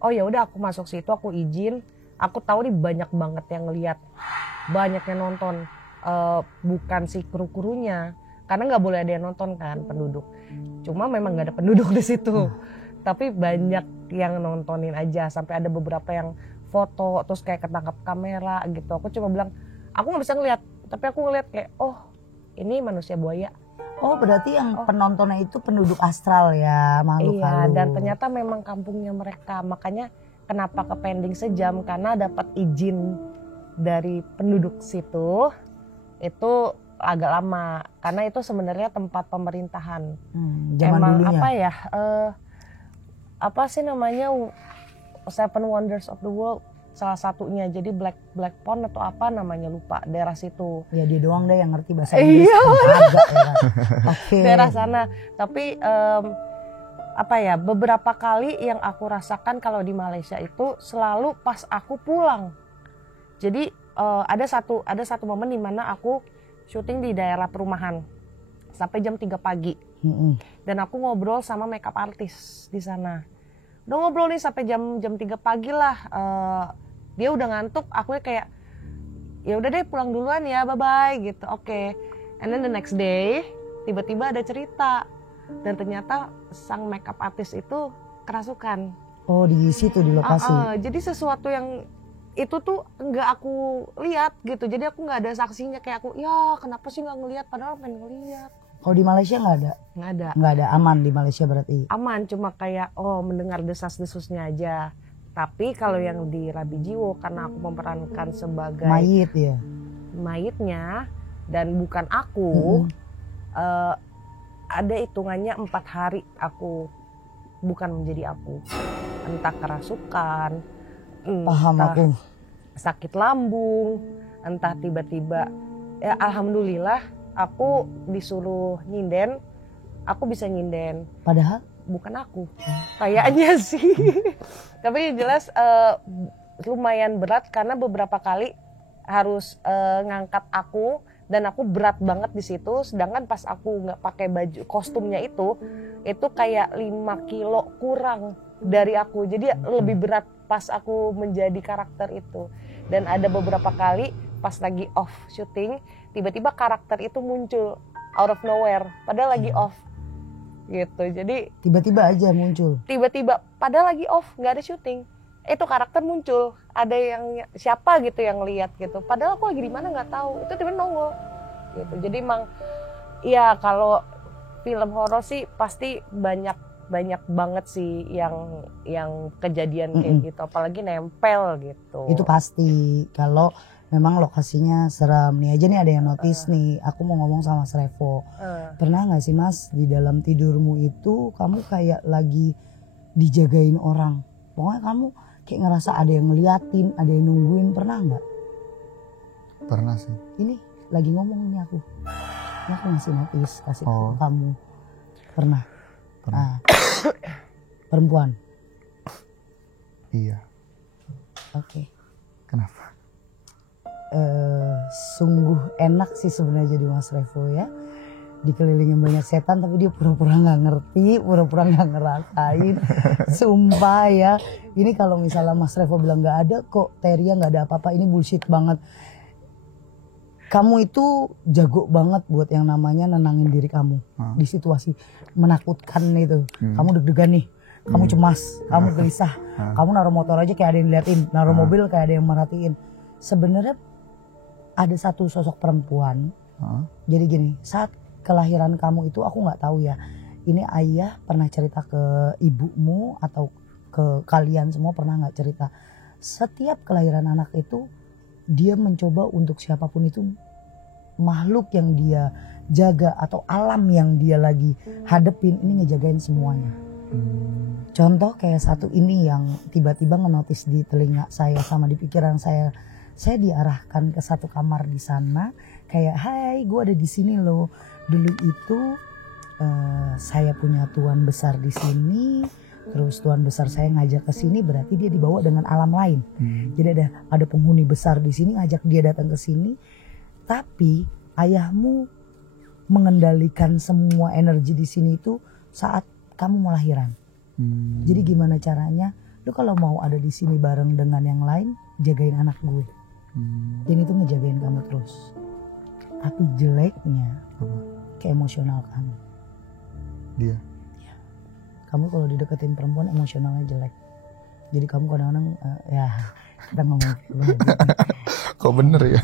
oh ya udah aku masuk situ, aku izin. Aku tahu nih banyak banget yang ngeliat, banyak yang nonton. Bukan si kru-krunya, karena nggak boleh ada yang nonton kan penduduk. Cuma memang nggak ada penduduk di situ. Tapi banyak yang nontonin aja, sampai ada beberapa yang foto terus kayak ketangkap kamera gitu. Aku cuma bilang, Aku nggak bisa ngelihat, tapi aku ngelihat kayak oh ini manusia buaya. Oh berarti yang penontonnya itu penduduk astral ya, makhluk Iya, halus. dan ternyata memang kampungnya mereka. Makanya kenapa ke pending sejam, karena dapat izin dari penduduk situ itu agak lama, karena itu sebenarnya tempat pemerintahan. Zaman Emang dulunya. apa ya? Apa sih namanya, Seven Wonders of the World salah satunya. Jadi Black Pond atau apa namanya, lupa, daerah situ. Ya dia doang deh yang ngerti bahasa Inggris. Iya. Agak ya kan. Oke. Daerah sana. Tapi apa ya, beberapa kali yang aku rasakan kalau di Malaysia itu selalu pas aku pulang. Jadi ada satu momen di mana aku syuting di daerah perumahan sampai jam 3 pagi. Dan aku ngobrol sama makeup artist di sana. Udah ngobrol nih sampai jam 3 pagi lah. Dia udah ngantuk, aku kayak ya udah deh pulang duluan ya, bye bye gitu. Oke. And then the next day tiba-tiba ada cerita, dan ternyata sang makeup artist itu kerasukan. Oh di situ di lokasi. Jadi sesuatu yang itu tuh nggak aku lihat gitu. Jadi aku nggak ada saksinya, kayak aku ya kenapa sih nggak ngelihat, padahal pengen ngelihat. Kalau di Malaysia nggak ada? Nggak ada, aman di Malaysia berarti? Aman, cuma kayak mendengar desas-desusnya aja. Tapi kalau yang di Rabi Jiwo, karena aku memerankan sebagai mayit ya, mayitnya dan bukan aku, ada hitungannya 4 hari aku bukan menjadi aku. Entah kerasukan, paham entah aku. sakit lambung, entah tiba-tiba. Ya alhamdulillah aku disuruh nyinden, aku bisa nyinden. Padahal bukan aku, kayaknya sih. Tapi jelas lumayan berat karena beberapa kali harus ngangkat aku, dan aku berat banget di situ. Sedangkan pas aku nggak pakai baju kostumnya itu kayak 5 kilo kurang dari aku. Jadi lebih berat pas aku menjadi karakter itu. Dan ada beberapa kali pas lagi off syuting, tiba-tiba karakter itu muncul out of nowhere, padahal lagi off gitu. Jadi tiba-tiba aja muncul. Tiba-tiba padahal lagi off, nggak ada syuting, itu karakter muncul. Ada yang siapa gitu yang lihat gitu, padahal aku lagi di mana nggak tahu, itu tiba-tiba nongol gitu. Jadi emang ya kalau film horor sih pasti banyak banget sih yang kejadian kayak gitu, apalagi nempel gitu. Itu pasti kalau memang lokasinya seram. Nih aja nih ada yang notice nih, aku mau ngomong sama Mas Revo. Pernah gak sih Mas di dalam tidurmu itu kamu kayak lagi dijagain orang? Pokoknya kamu kayak ngerasa ada yang ngeliatin, ada yang nungguin, pernah gak? Pernah sih. Ini lagi ngomong nih aku. Ini aku ngasih notice, kasih ke kamu. Pernah? Perempuan? Iya. Oke. Kenapa? Sungguh enak sih sebenarnya jadi Mas Revo ya, dikelilingin banyak setan tapi dia pura-pura nggak ngerti, pura-pura nggak ngerasain. Sumpah ya, ini kalau misalnya Mas Revo bilang nggak ada kok, Teria nggak ada apa-apa, ini bullshit banget. Kamu itu jago banget buat yang namanya nenangin diri kamu di situasi menakutkan itu. Kamu deg-degan nih, kamu cemas, kamu gelisah, kamu naruh motor aja kayak ada yang liatin, naruh mobil kayak ada yang merhatiin. Sebenarnya ada satu sosok perempuan. Jadi gini, saat kelahiran kamu itu aku nggak tahu ya, ini ayah pernah cerita ke ibumu atau ke kalian semua pernah nggak cerita, setiap kelahiran anak itu dia mencoba untuk siapapun itu, makhluk yang dia jaga atau alam yang dia lagi hadepin ini ngejagain semuanya. Contoh kayak satu ini yang tiba-tiba ngenotis di telinga saya sama di pikiran saya diarahkan ke satu kamar di sana, kayak hai gue ada di sini loh. Dulu itu saya punya tuan besar di sini, terus tuan besar saya ngajak ke sini, berarti dia dibawa dengan alam lain. Jadi ada penghuni besar di sini ngajak dia datang ke sini, tapi ayahmu mengendalikan semua energi di sini itu saat kamu mau lahiran. Jadi gimana caranya? Lu kalau mau ada di sini bareng dengan yang lain, jagain anak gue. Dan itu ngejagain kamu terus. Tapi jeleknya ke emosional kamu. Dia. Ya. Kamu kalau dideketin perempuan emosionalnya jelek. Jadi kamu kadang-kadang ya kita ngomong. Kok bener ya?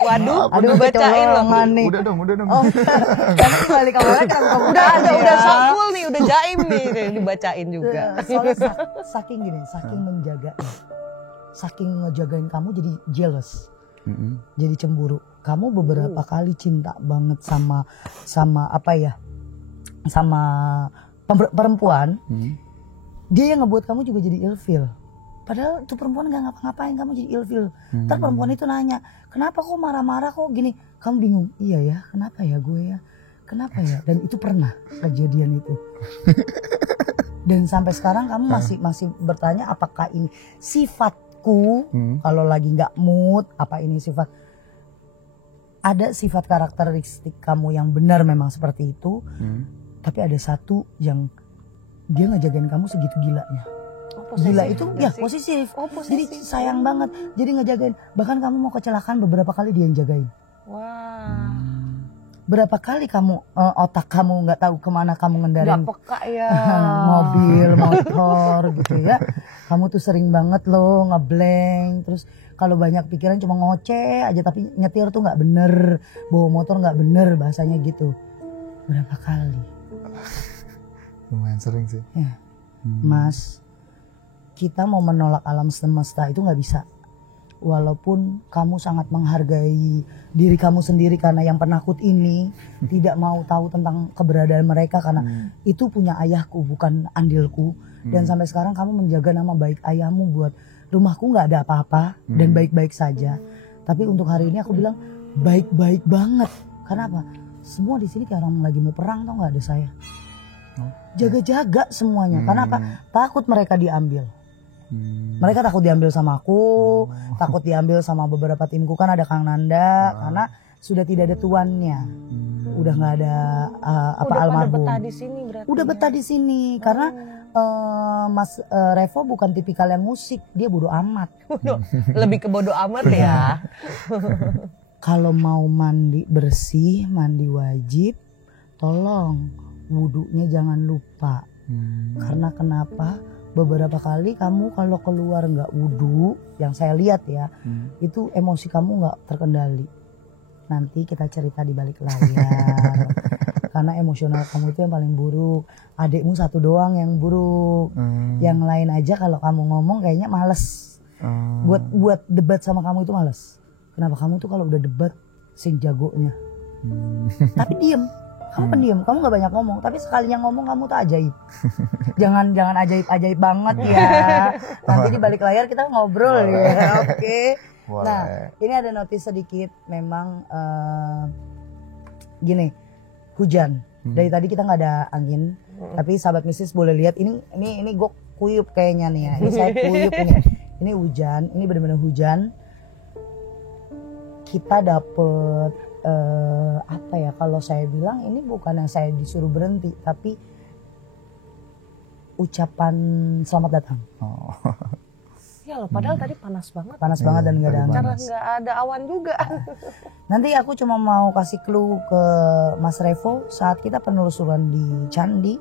Waduh, Aduh, bacain loh. kecolongan nih. Udah dong. Oh, nanti balik kemana kenapa kamu Udah sakul nih, udah jaim nih, dibacain juga. Soalnya saking gini, saking menjaga, saking ngejagain kamu jadi jealous, jadi cemburu. Kamu beberapa kali cinta banget sama apa ya, sama perempuan. Dia yang ngebuat kamu juga jadi ilfeel. Padahal itu perempuan gak ngapa-ngapain, kamu jadi ilfeel. Ntar perempuan itu nanya, kenapa kok marah-marah kok gini? Kamu bingung, iya ya, kenapa ya gue ya? Kenapa ya? Dan itu pernah kejadian itu. Dan sampai sekarang kamu masih bertanya apakah ini sifatku, kalau lagi gak mood, apa ini sifat. Ada sifat karakteristik kamu yang benar memang seperti itu, tapi ada satu yang dia ngejagain kamu segitu gilanya. Gila itu ya posesif. Jadi sayang banget. Jadi ngejagain. Bahkan kamu mau kecelakaan beberapa kali dia yang jagain. Wah. Berapa kali kamu otak kamu nggak tahu kemana kamu ngendarin. Gak peka ya. Mobil, motor gitu ya. Kamu tuh sering banget loh ngeblank. Terus kalau banyak pikiran cuma ngoceh aja tapi nyetir tuh nggak bener. Bawa motor nggak bener bahasanya gitu. Berapa kali? Lumayan sering sih. Ya. Mas, kita mau menolak alam semesta itu nggak bisa. Walaupun kamu sangat menghargai diri kamu sendiri karena yang penakut ini tidak mau tahu tentang keberadaan mereka karena itu punya ayahku bukan andilku. Dan sampai sekarang kamu menjaga nama baik ayahmu buat rumahku nggak ada apa-apa dan baik-baik saja. Tapi untuk hari ini aku bilang baik-baik banget. Karena apa? Semua di sini kayak orang lagi mau perang, tau nggak ada saya. Jaga-jaga semuanya. Karena apa? Takut mereka diambil. Mereka takut diambil sama aku, takut diambil sama beberapa timku, kan ada Kang Nanda, karena sudah tidak ada tuannya, udah nggak ada almarhum. Udah betah di sini berarti. Udah betah di sini karena Mas Revo bukan tipikal yang musik, dia bodo amat. Lebih ke bodo amat ya. Kalau mau mandi bersih, mandi wajib, tolong wudunya jangan lupa. Karena kenapa? Beberapa kali kamu kalau keluar nggak wudu, yang saya lihat ya, itu emosi kamu nggak terkendali. Nanti kita cerita di balik layar. Karena emosional kamu itu yang paling buruk. Adikmu satu doang yang buruk. Yang lain aja kalau kamu ngomong kayaknya males. Buat debat sama kamu itu males. Kenapa kamu tuh kalau udah debat sing jagonya. Tapi diem. Kamu pendiam, kamu gak banyak ngomong, tapi sekalinya ngomong kamu tuh ajaib. Jangan ajaib banget ya. Nanti di balik layar kita ngobrol ya, oke. Nah, ini ada notis sedikit, memang gini, hujan. Dari tadi kita nggak ada angin, tapi sahabat mistis boleh lihat ini gue kuyup kayaknya nih ya. Ini saya kuyup ini. Ini hujan, ini benar-benar hujan. Kita dapet apa ya, kalau saya bilang ini bukan yang saya disuruh berhenti, tapi ucapan selamat datang. Ya loh, padahal tadi panas banget. Panas banget dan nggak ada angin. Karena nggak ada awan juga. Nanti aku cuma mau kasih clue ke Mas Revo, saat kita penelusuran di Candi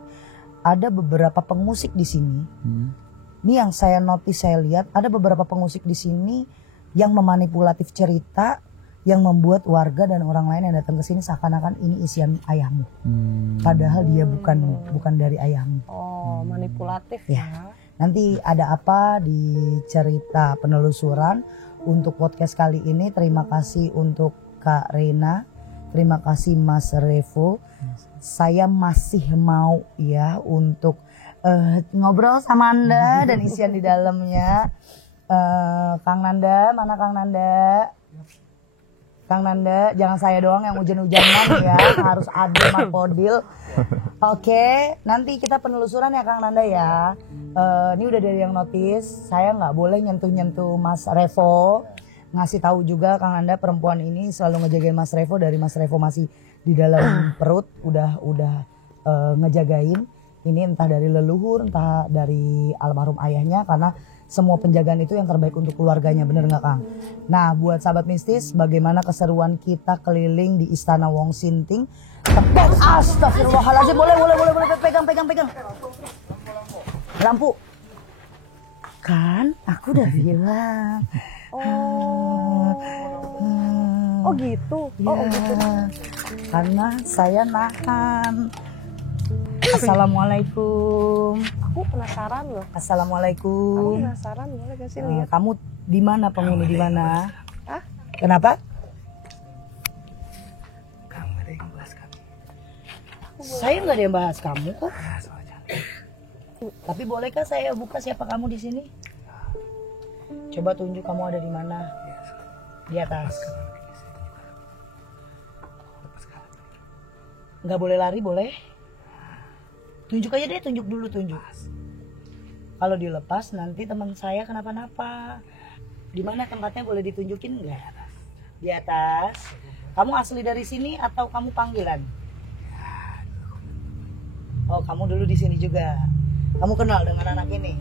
ada beberapa pengusik di sini. Ini yang saya notice, saya lihat ada beberapa pengusik di sini yang memanipulatif cerita, yang membuat warga dan orang lain yang datang ke sini seakan-akan ini isian ayahmu. Padahal dia bukan dari ayahmu. Oh, manipulatif ya. Nanti ada apa di cerita penelusuran untuk podcast kali ini. Terima kasih untuk Kak Rena, terima kasih Mas Revo. Saya masih mau ya untuk ngobrol sama Anda dan isian di dalamnya. Kang Nanda, mana Kang Nanda? Kang Nanda, jangan saya doang yang hujan-hujanan ya, harus ada Markodil. Oke, nanti kita penelusuran ya Kang Nanda ya. Ini udah dari yang notice, saya nggak boleh nyentuh-nyentuh Mas Revo. Ngasih tahu juga Kang Nanda, perempuan ini selalu ngejagain Mas Revo dari Mas Revo masih di dalam perut, udah ngejagain. Ini entah dari leluhur, entah dari almarhum ayahnya, karena semua penjagaan itu yang terbaik untuk keluarganya, bener nggak Kang? Nah, buat sahabat mistis, bagaimana keseruan kita keliling di Istana Wong Sinting? Tepuk, astagfirullahaladzim, boleh, pegang. Lampu. Kan, aku udah bilang, Oh gitu. Ya, Oh gitu. karena saya nahan. Assalamualaikum. Aku penasaran loh. Aku Assalamualaikum. penasaran, boleh gak sih lihat? Kamu di mana, penghuni di mana? Hah? Kenapa? Kamu ada yang bahas kami. Saya nggak ada yang bahas kamu kok. Tapi bolehkah saya buka siapa kamu di sini? Coba tunjuk kamu ada di mana. Di atas. Nggak boleh lari, boleh? Tunjuk aja deh, tunjuk dulu, tunjuk. Kalau dilepas nanti teman saya kenapa-napa. Di mana tempatnya, boleh ditunjukin nggak? Di atas. Kamu asli dari sini atau kamu panggilan? Oh, kamu dulu di sini juga. Kamu kenal dengan anak ini?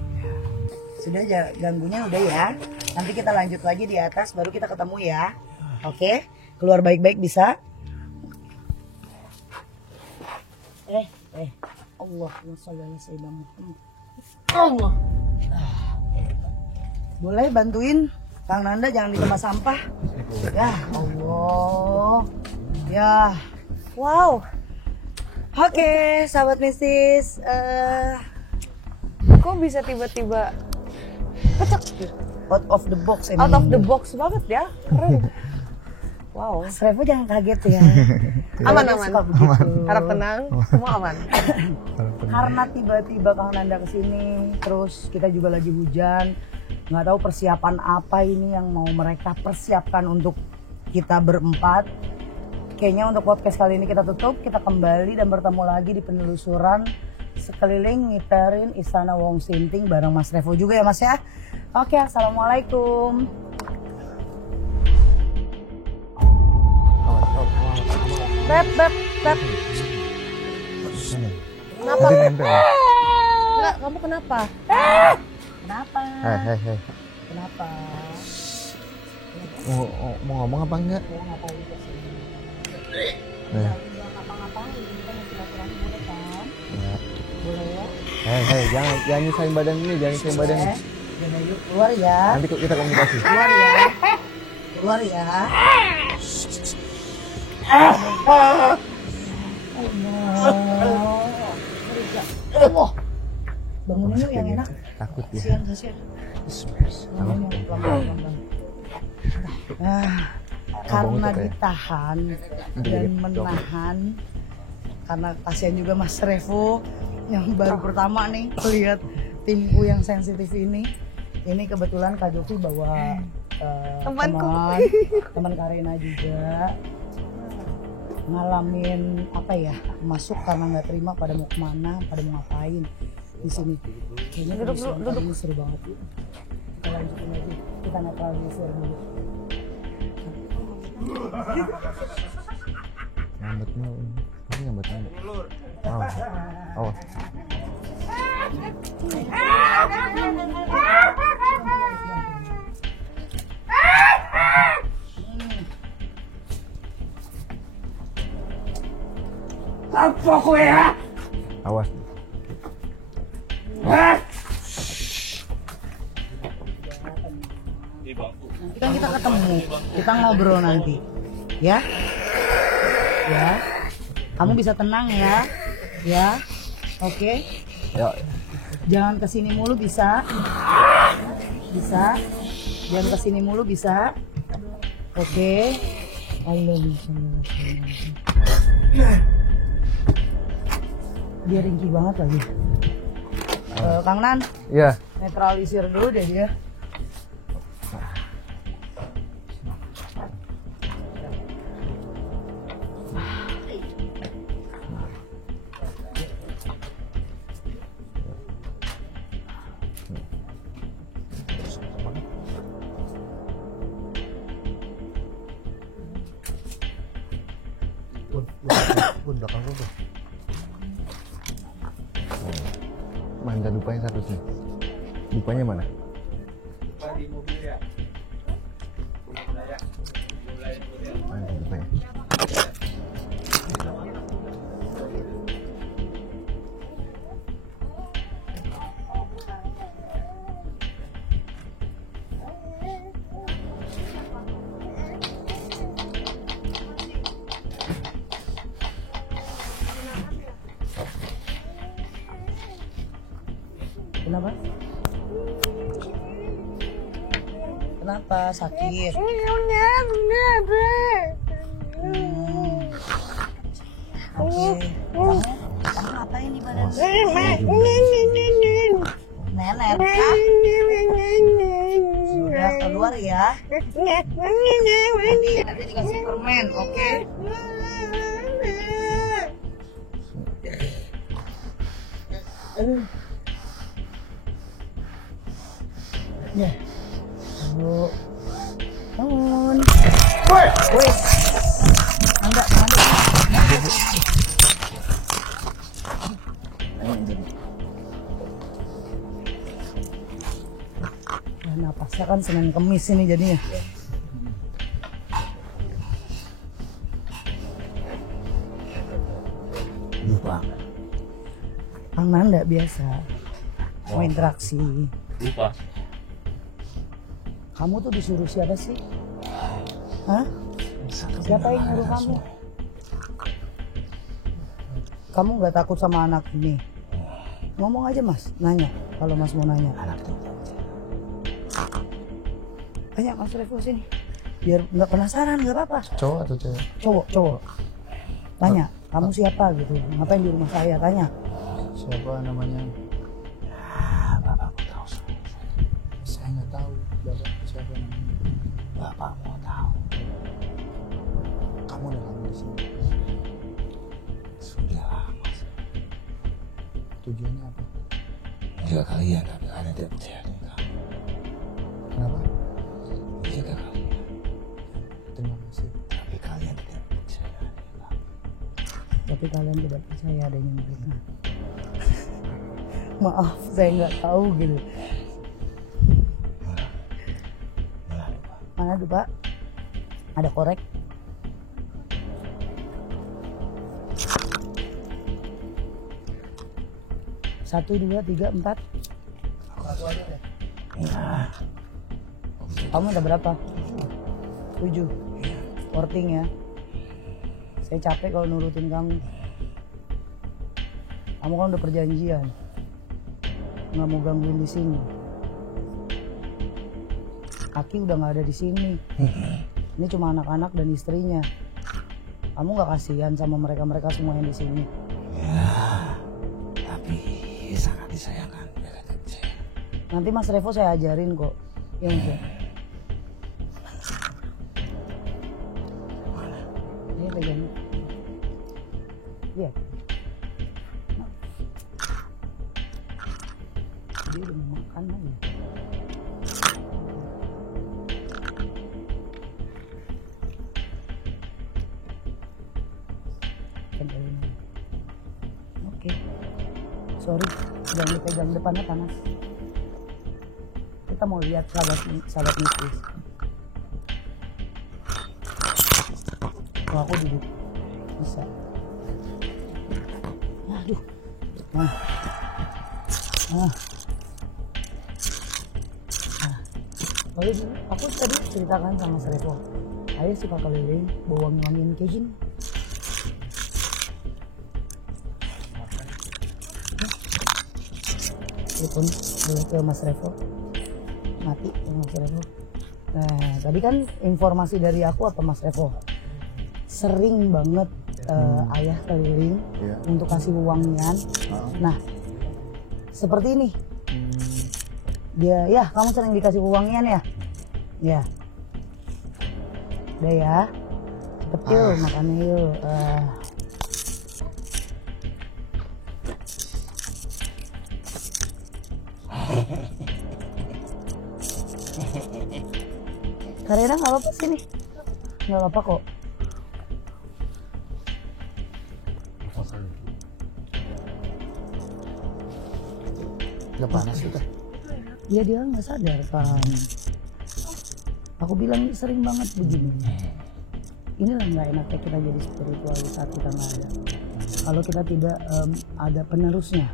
Sudah aja, ganggunya udah ya. Nanti kita lanjut lagi di atas, baru kita ketemu ya. Oke? Keluar baik-baik bisa? Allahumma sholli ala sayyidina Muhammad. Allah. Boleh bantuin Kang Nanda, jangan di tempat sampah. Ya Allah. Ya. Wow. Oke, sahabat mistis. Kok bisa tiba-tiba pecek? Out of the box ini. Out of the box banget ya, keren. Wow. Mas Revo jangan kaget ya. Aman, Dia aman. suka begitu. Harap tenang, semua aman. Karena tiba-tiba Kang Nanda kesini, terus kita juga lagi hujan, nggak tahu persiapan apa ini yang mau mereka persiapkan untuk kita berempat. Kayaknya untuk podcast kali ini kita tutup, kita kembali dan bertemu lagi di penelusuran sekeliling ngiterin Istana Wong Sinting bareng Mas Revo juga ya Mas ya. Oke, assalamualaikum. Beb. Kenapa? Enggak, kamu kenapa? Kenapa? Hei. Kenapa? Mau ngomong apa enggak? Ya ngapain kesini? Eh, Nggak ngapa-ngapain, kita mau silaturahmi boleh kan? ya. Boleh ya? Hei, jangan nyusahin badan ini, jangan nyusahin badan ini. Yaudah yuk, keluar ya. Nanti kita komunikasi. Keluar ya. Keluar ya. Allah. Bangunin yuk yang enak. Takut ya. Kasihan. Bangunin yang pelan-pelan. Karena ditahan dan menahan, karena kasihan juga Mas Revo yang baru pertama nih lihat timku yang sensitif ini. Ini kebetulan Kak Jovi bawa teman Karina juga ngalamin apa ya, masuk karena nggak terima pada mau kemana, pada mau ngapain di sini. Kayaknya duduk. Ini seru banget. Kita lanjutin lagi, kita netralisir dulu. Ngambek mulu. Kamu ngambek mulu. Oh. Apa kowe ya? Awas. Nanti kan kita ketemu, kita ngobrol nanti, ya? Ya, kamu bisa tenang ya, ya, oke? Yuk. Jangan kesini mulu bisa, jangan kesini mulu bisa, oke? Allah bisa. Dia ringkih banget lagi. Kang Nan, Iya. netralisir dulu deh dia. Bun, belakang lu tuh. Mana dupanya satu sih? Dupanya mana? Lupa di mobil ya. Mana dupanya? Kenapa? Kenapa? Sakit? Oke. Kamu ngapain di badan? Nenek kah? Sudah keluar ya. Nanti dikasih permen, oke? Ya. Ayo. Bangun. Woi. Anda. Napasnya kan Senin Kemis ini jadinya. Lupa. Kang Nanda biasa mau interaksi. Lupa. Kamu tuh disuruh siapa sih? Hah? Siapa yang nyuruh kamu? Kamu nggak takut sama anak ini? Ngomong aja Mas, nanya. Kalau Mas mau nanya. Tanya Mas Revo sini. Biar nggak penasaran, nggak apa-apa. Cowok atau cewek? Cowok. Tanya, kamu siapa gitu? Ngapain di rumah saya? Tanya. Siapa namanya? Bapak mau tahu. Saya nggak tahu. Bapak siapa namanya? Bapak mau tahu. Kamu udah lama di sini. Sudah lama. Tujuannya apa? Jika kalian ada tidak percaya dengan kamu. Kenapa? Jika kalian. Terima kasih. Tapi kalian tidak percaya dengan kamu. Tapi kalian tidak percaya adanya mereka. Maaf, saya nggak tahu gitu. Mana tuh Pak? Ada korek? Satu, dua, tiga, empat. Kamu ada berapa? 7. Worting ya. Saya capek kalau nurutin kamu. Kamu kan udah perjanjian. Nggak mau gangguin di sini. Kaki udah nggak ada di sini. Ini cuma anak-anak dan istrinya. Kamu nggak kasihan sama mereka semua yang di sini? Ya, tapi sangat disayangkan. Nanti Mas Revo saya ajarin kok. Ya Mas. Ini pegang. Iya. Dia udah mau makan lagi. Oke. Sorry, jangan dipegang depannya panas. Kita mau lihat sahabat mistis. Oh, aku duduk. Bisa. Aduh. Nah. Lalu aku tadi ceritakan sama Mas Revo. Ayah suka keliling bawa wangi-wangian kayak gini. Telepon boleh ke Mas Revo. Mati ke Mas Revo. Nah, tadi kan informasi dari aku apa Mas Revo? Sering banget ayah keliling untuk kasih wangian. Nah, seperti ini. Dia, ya kamu sering dikasih wangian ya? Ya. Udah ya. Cepet yuk makannya yuk. Karena nggak apa-apa sini. Nggak apa-apa kok. Udah panas kita. Ya dia nggak sadar kan. Aku bilang sering banget begini. Inilah nggak enaknya kita jadi spiritual saat kita nggak ada. Kalau kita tidak ada penerusnya.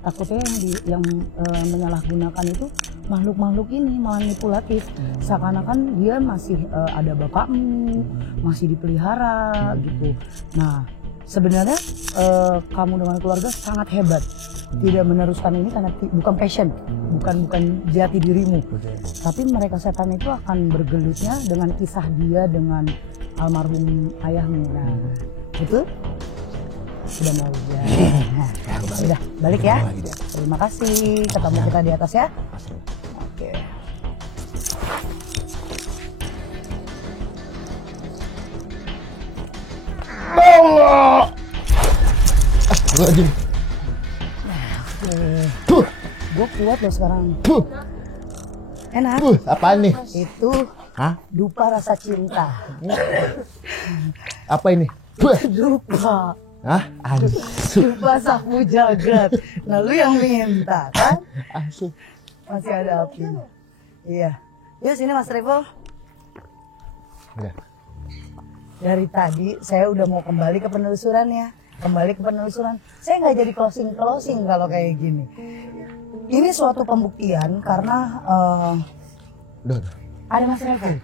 Takutnya yang menyalahgunakan itu makhluk-makhluk ini manipulatif. Seakan-akan dia masih ada bapakmu, masih dipelihara gitu. Nah sebenarnya kamu dengan keluarga sangat hebat. tidak meneruskan ini karena bukan passion, bukan jati dirimu. Tapi mereka setan itu akan bergelutnya dengan kisah dia dengan almarhum ayahmu. Nah, itu sudah mau hujan. Nah, sudah balik ya. Terima kasih. Ketemu kita di atas ya. Oke. Allah. Astagfirullahaladzim. Gue kuat loh sekarang. Enak. Apaan nih? Itu Hah? dupa rasa cinta. Apa ini? Dupa. Hah? Aduh. Dupa sapu jagat. Nah lu yang minta kan? Asu. Masih ada api. Iya. Yuk sini Mas Revo. Udah. Dari tadi saya udah mau kembali ke penelusurannya. Saya nggak jadi closing kalau kayak gini. Ini suatu pembuktian karena Udah. ada Mas Revo.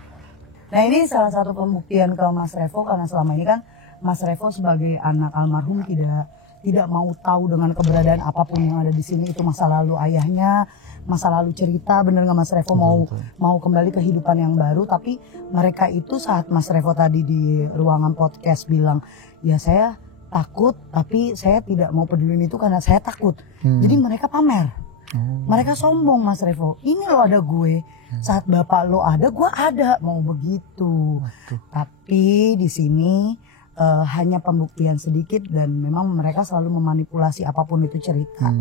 Nah ini salah satu pembuktian ke Mas Revo karena selama ini kan Mas Revo sebagai anak almarhum tidak mau tahu dengan keberadaan apapun yang ada di sini, itu masa lalu ayahnya, masa lalu cerita. Bener nggak Mas Revo mau kembali kehidupan yang baru? Tapi mereka itu saat Mas Revo tadi di ruangan podcast bilang, ya saya takut tapi saya tidak mau pedulin itu karena saya takut. Jadi mereka pamer. Mereka sombong Mas Revo. Ini lo ada gue. Saat bapak lo ada, gue ada. Mau begitu. Tapi di sini hanya pembuktian sedikit dan memang mereka selalu memanipulasi apapun itu cerita.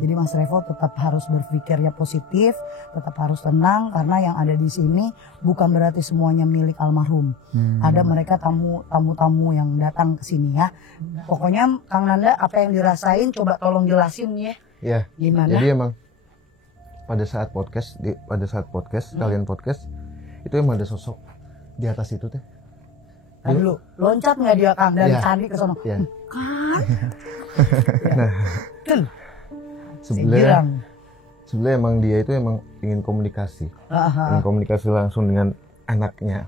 Jadi Mas Revo tetap harus berpikirnya positif, tetap harus tenang karena yang ada di sini bukan berarti semuanya milik almarhum. Ada mereka tamu-tamu yang datang ke sini ya. Pokoknya Kang Nanda apa yang dirasain coba tolong jelasin ya. Ya. Gimana? Jadi emang pada saat podcast kalian podcast itu emang ada sosok di atas itu teh. Dulu loncat nggak dia Kang dari candi ke sono? Iya. Kan? Nah, Betul. sebenarnya emang dia itu emang ingin komunikasi. Ingin komunikasi langsung dengan anaknya.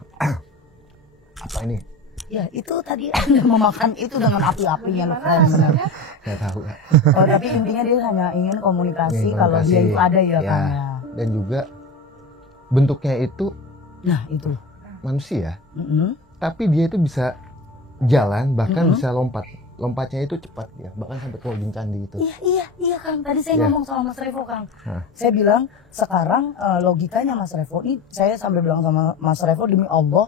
Apa ini? Ya itu tadi Anda memakan itu dengan api-apinya loh keren benar. Nggak tahu. Oh tapi intinya dia hanya ingin komunikasi kalau dia itu ada ya Kang ya. Dan juga bentuknya itu Nah itu. manusia. Tapi dia itu bisa jalan bahkan bisa lompat. Lompatnya itu cepat ya, bahkan sampai ke ujung candi itu. Iya Kang. Tadi saya ngomong sama Mas Revo Kang. Saya bilang sekarang logikanya Mas Revo ini saya sampai bilang sama Mas Revo demi Allah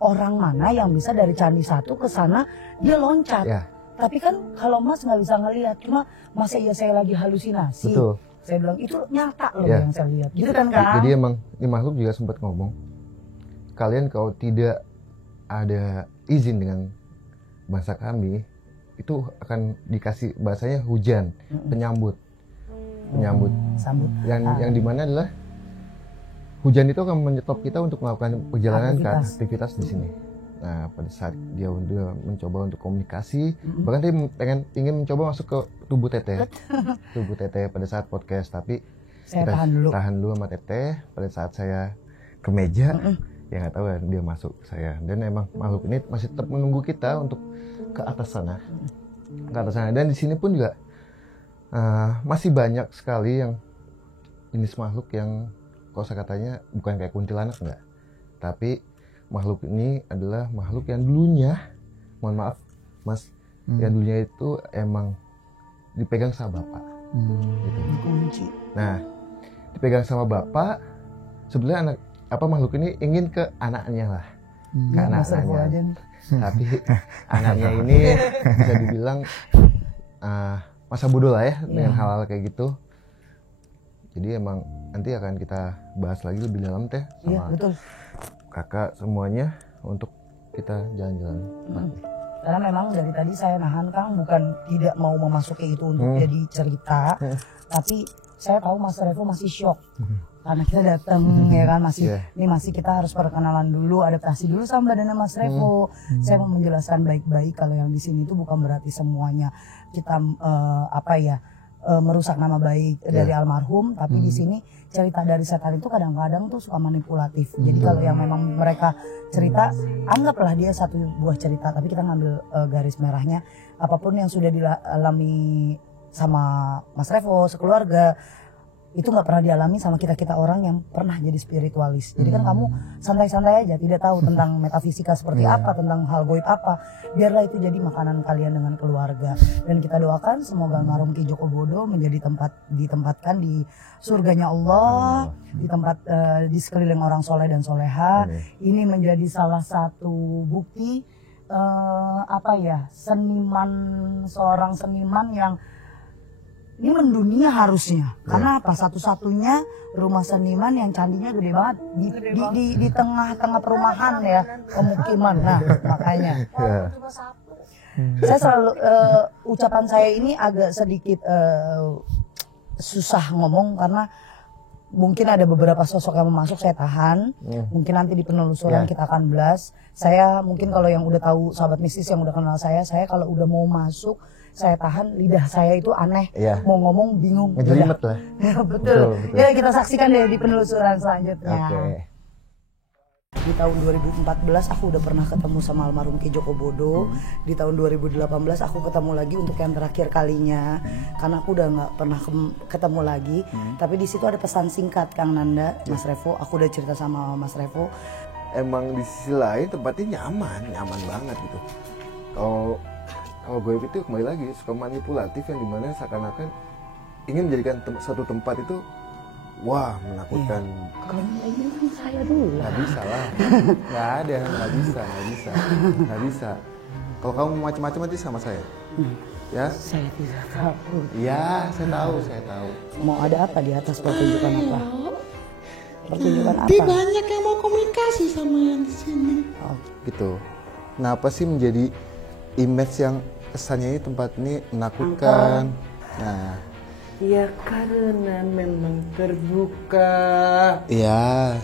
orang mana yang bisa dari candi 1 ke sana dia loncat. Ya. Tapi kan kalau Mas nggak bisa ngelihat, cuma masa iya saya lagi halusinasi. Betul. Saya bilang itu nyata loh yang saya lihat. Gitu kan Kang? Jadi emang ini makhluk juga sempat ngomong, kalian kalau tidak ada izin dengan bangsa kami, itu akan dikasih bahasanya hujan, penyambut. Sambut. Yang dimana adalah hujan itu akan menyetop kita untuk melakukan perjalanan ke aktivitas di sini. Nah, pada saat dia udah mencoba untuk komunikasi, bahkan dia ingin mencoba masuk ke tubuh Teteh. Tubuh Teteh pada saat podcast, tapi Saya kita tahan dulu sama Teteh. Pada saat saya ke meja, ya nggak tahu ya dia masuk ke saya. Dan emang makhluk ini masih tetap menunggu kita untuk ke atas sana. Dan di sini pun juga masih banyak sekali yang jenis makhluk yang kosa katanya bukan kayak kuntilanak enggak, tapi makhluk ini adalah makhluk yang dulunya, mohon maaf Mas, yang dulunya itu emang dipegang sama bapak. Gitu. Nah, dipegang sama bapak, sebenarnya makhluk ini ingin ke anaknya lah, ke anak-anaknya. Tapi anaknya ini bisa dibilang masa bodoh lah ya dengan hal-hal kayak gitu. Jadi emang nanti akan kita bahas lagi lebih dalam Teh sama kakak semuanya untuk kita jalan-jalan. Karena memang dari tadi saya nahan Kang bukan tidak mau memasuki itu untuk jadi cerita, tapi saya tahu Mas Revo masih shock karena kita datang ya kan masih kita harus perkenalan dulu, adaptasi dulu sama badannya Mas Revo. Saya mau menjelaskan baik-baik kalau yang di sini itu bukan berarti semuanya kita merusak nama baik dari almarhum, tapi di sini cerita dari setan itu kadang-kadang tuh suka manipulatif. Jadi kalau yang memang mereka cerita, anggaplah dia satu buah cerita, tapi kita ngambil garis merahnya apapun yang sudah dialami sama Mas Revo sekeluarga itu nggak pernah dialami sama kita orang yang pernah jadi spiritualis. Jadi kan kamu santai-santai aja, tidak tahu tentang metafisika seperti apa, tentang hal goib apa. Biarlah itu jadi makanan kalian dengan keluarga. Dan kita doakan semoga almarhum Ki Joko Bodo ditempatkan di surganya Allah, di sekeliling orang soleh dan soleha. Ini menjadi salah satu bukti seorang seniman yang ini mendunia harusnya. Karena apa? Satu-satunya rumah seniman yang candinya gede banget di tengah-tengah perumahan ya, pemukiman. Nah, makanya. Saya selalu ucapan saya ini agak sedikit susah ngomong karena mungkin ada beberapa sosok yang masuk saya tahan. Mungkin nanti di penelusuran kita akan belas. Saya mungkin kalau yang udah tahu sahabat mistis yang udah kenal saya kalau udah mau masuk saya tahan, lidah saya itu aneh, mau ngomong bingung. Ngejelimet lah. Betul. Ya kita saksikan deh di penelusuran selanjutnya. Di tahun 2014 aku udah pernah ketemu sama almarhum Ki Joko Bodo. Di tahun 2018 aku ketemu lagi untuk yang terakhir kalinya, karena aku udah nggak pernah ketemu lagi. Tapi di situ ada pesan singkat Kang Nanda, Mas Revo. Aku udah cerita sama Mas Revo. Emang di sisi lain tempatnya nyaman banget gitu. Kalau goib itu kembali lagi suka manipulatif yang dimana seakan-akan ingin menjadikan satu tempat itu wah menakutkan. Kalau ini kan saya dulu. Nggak bisa lah, nggak bisa. Kalau kamu macam-macam nanti sama saya, ya? Saya tidak tahu. Iya, saya tahu. Mau ada apa di atas pertunjukan apa? Pertunjukan apa? Banyak yang mau komunikasi sama yang di sini. Oh. Gitu. Kenapa sih menjadi image yang kesannya ini tempat ini menakutkan? Nah, Ya karena memang terbuka. iya.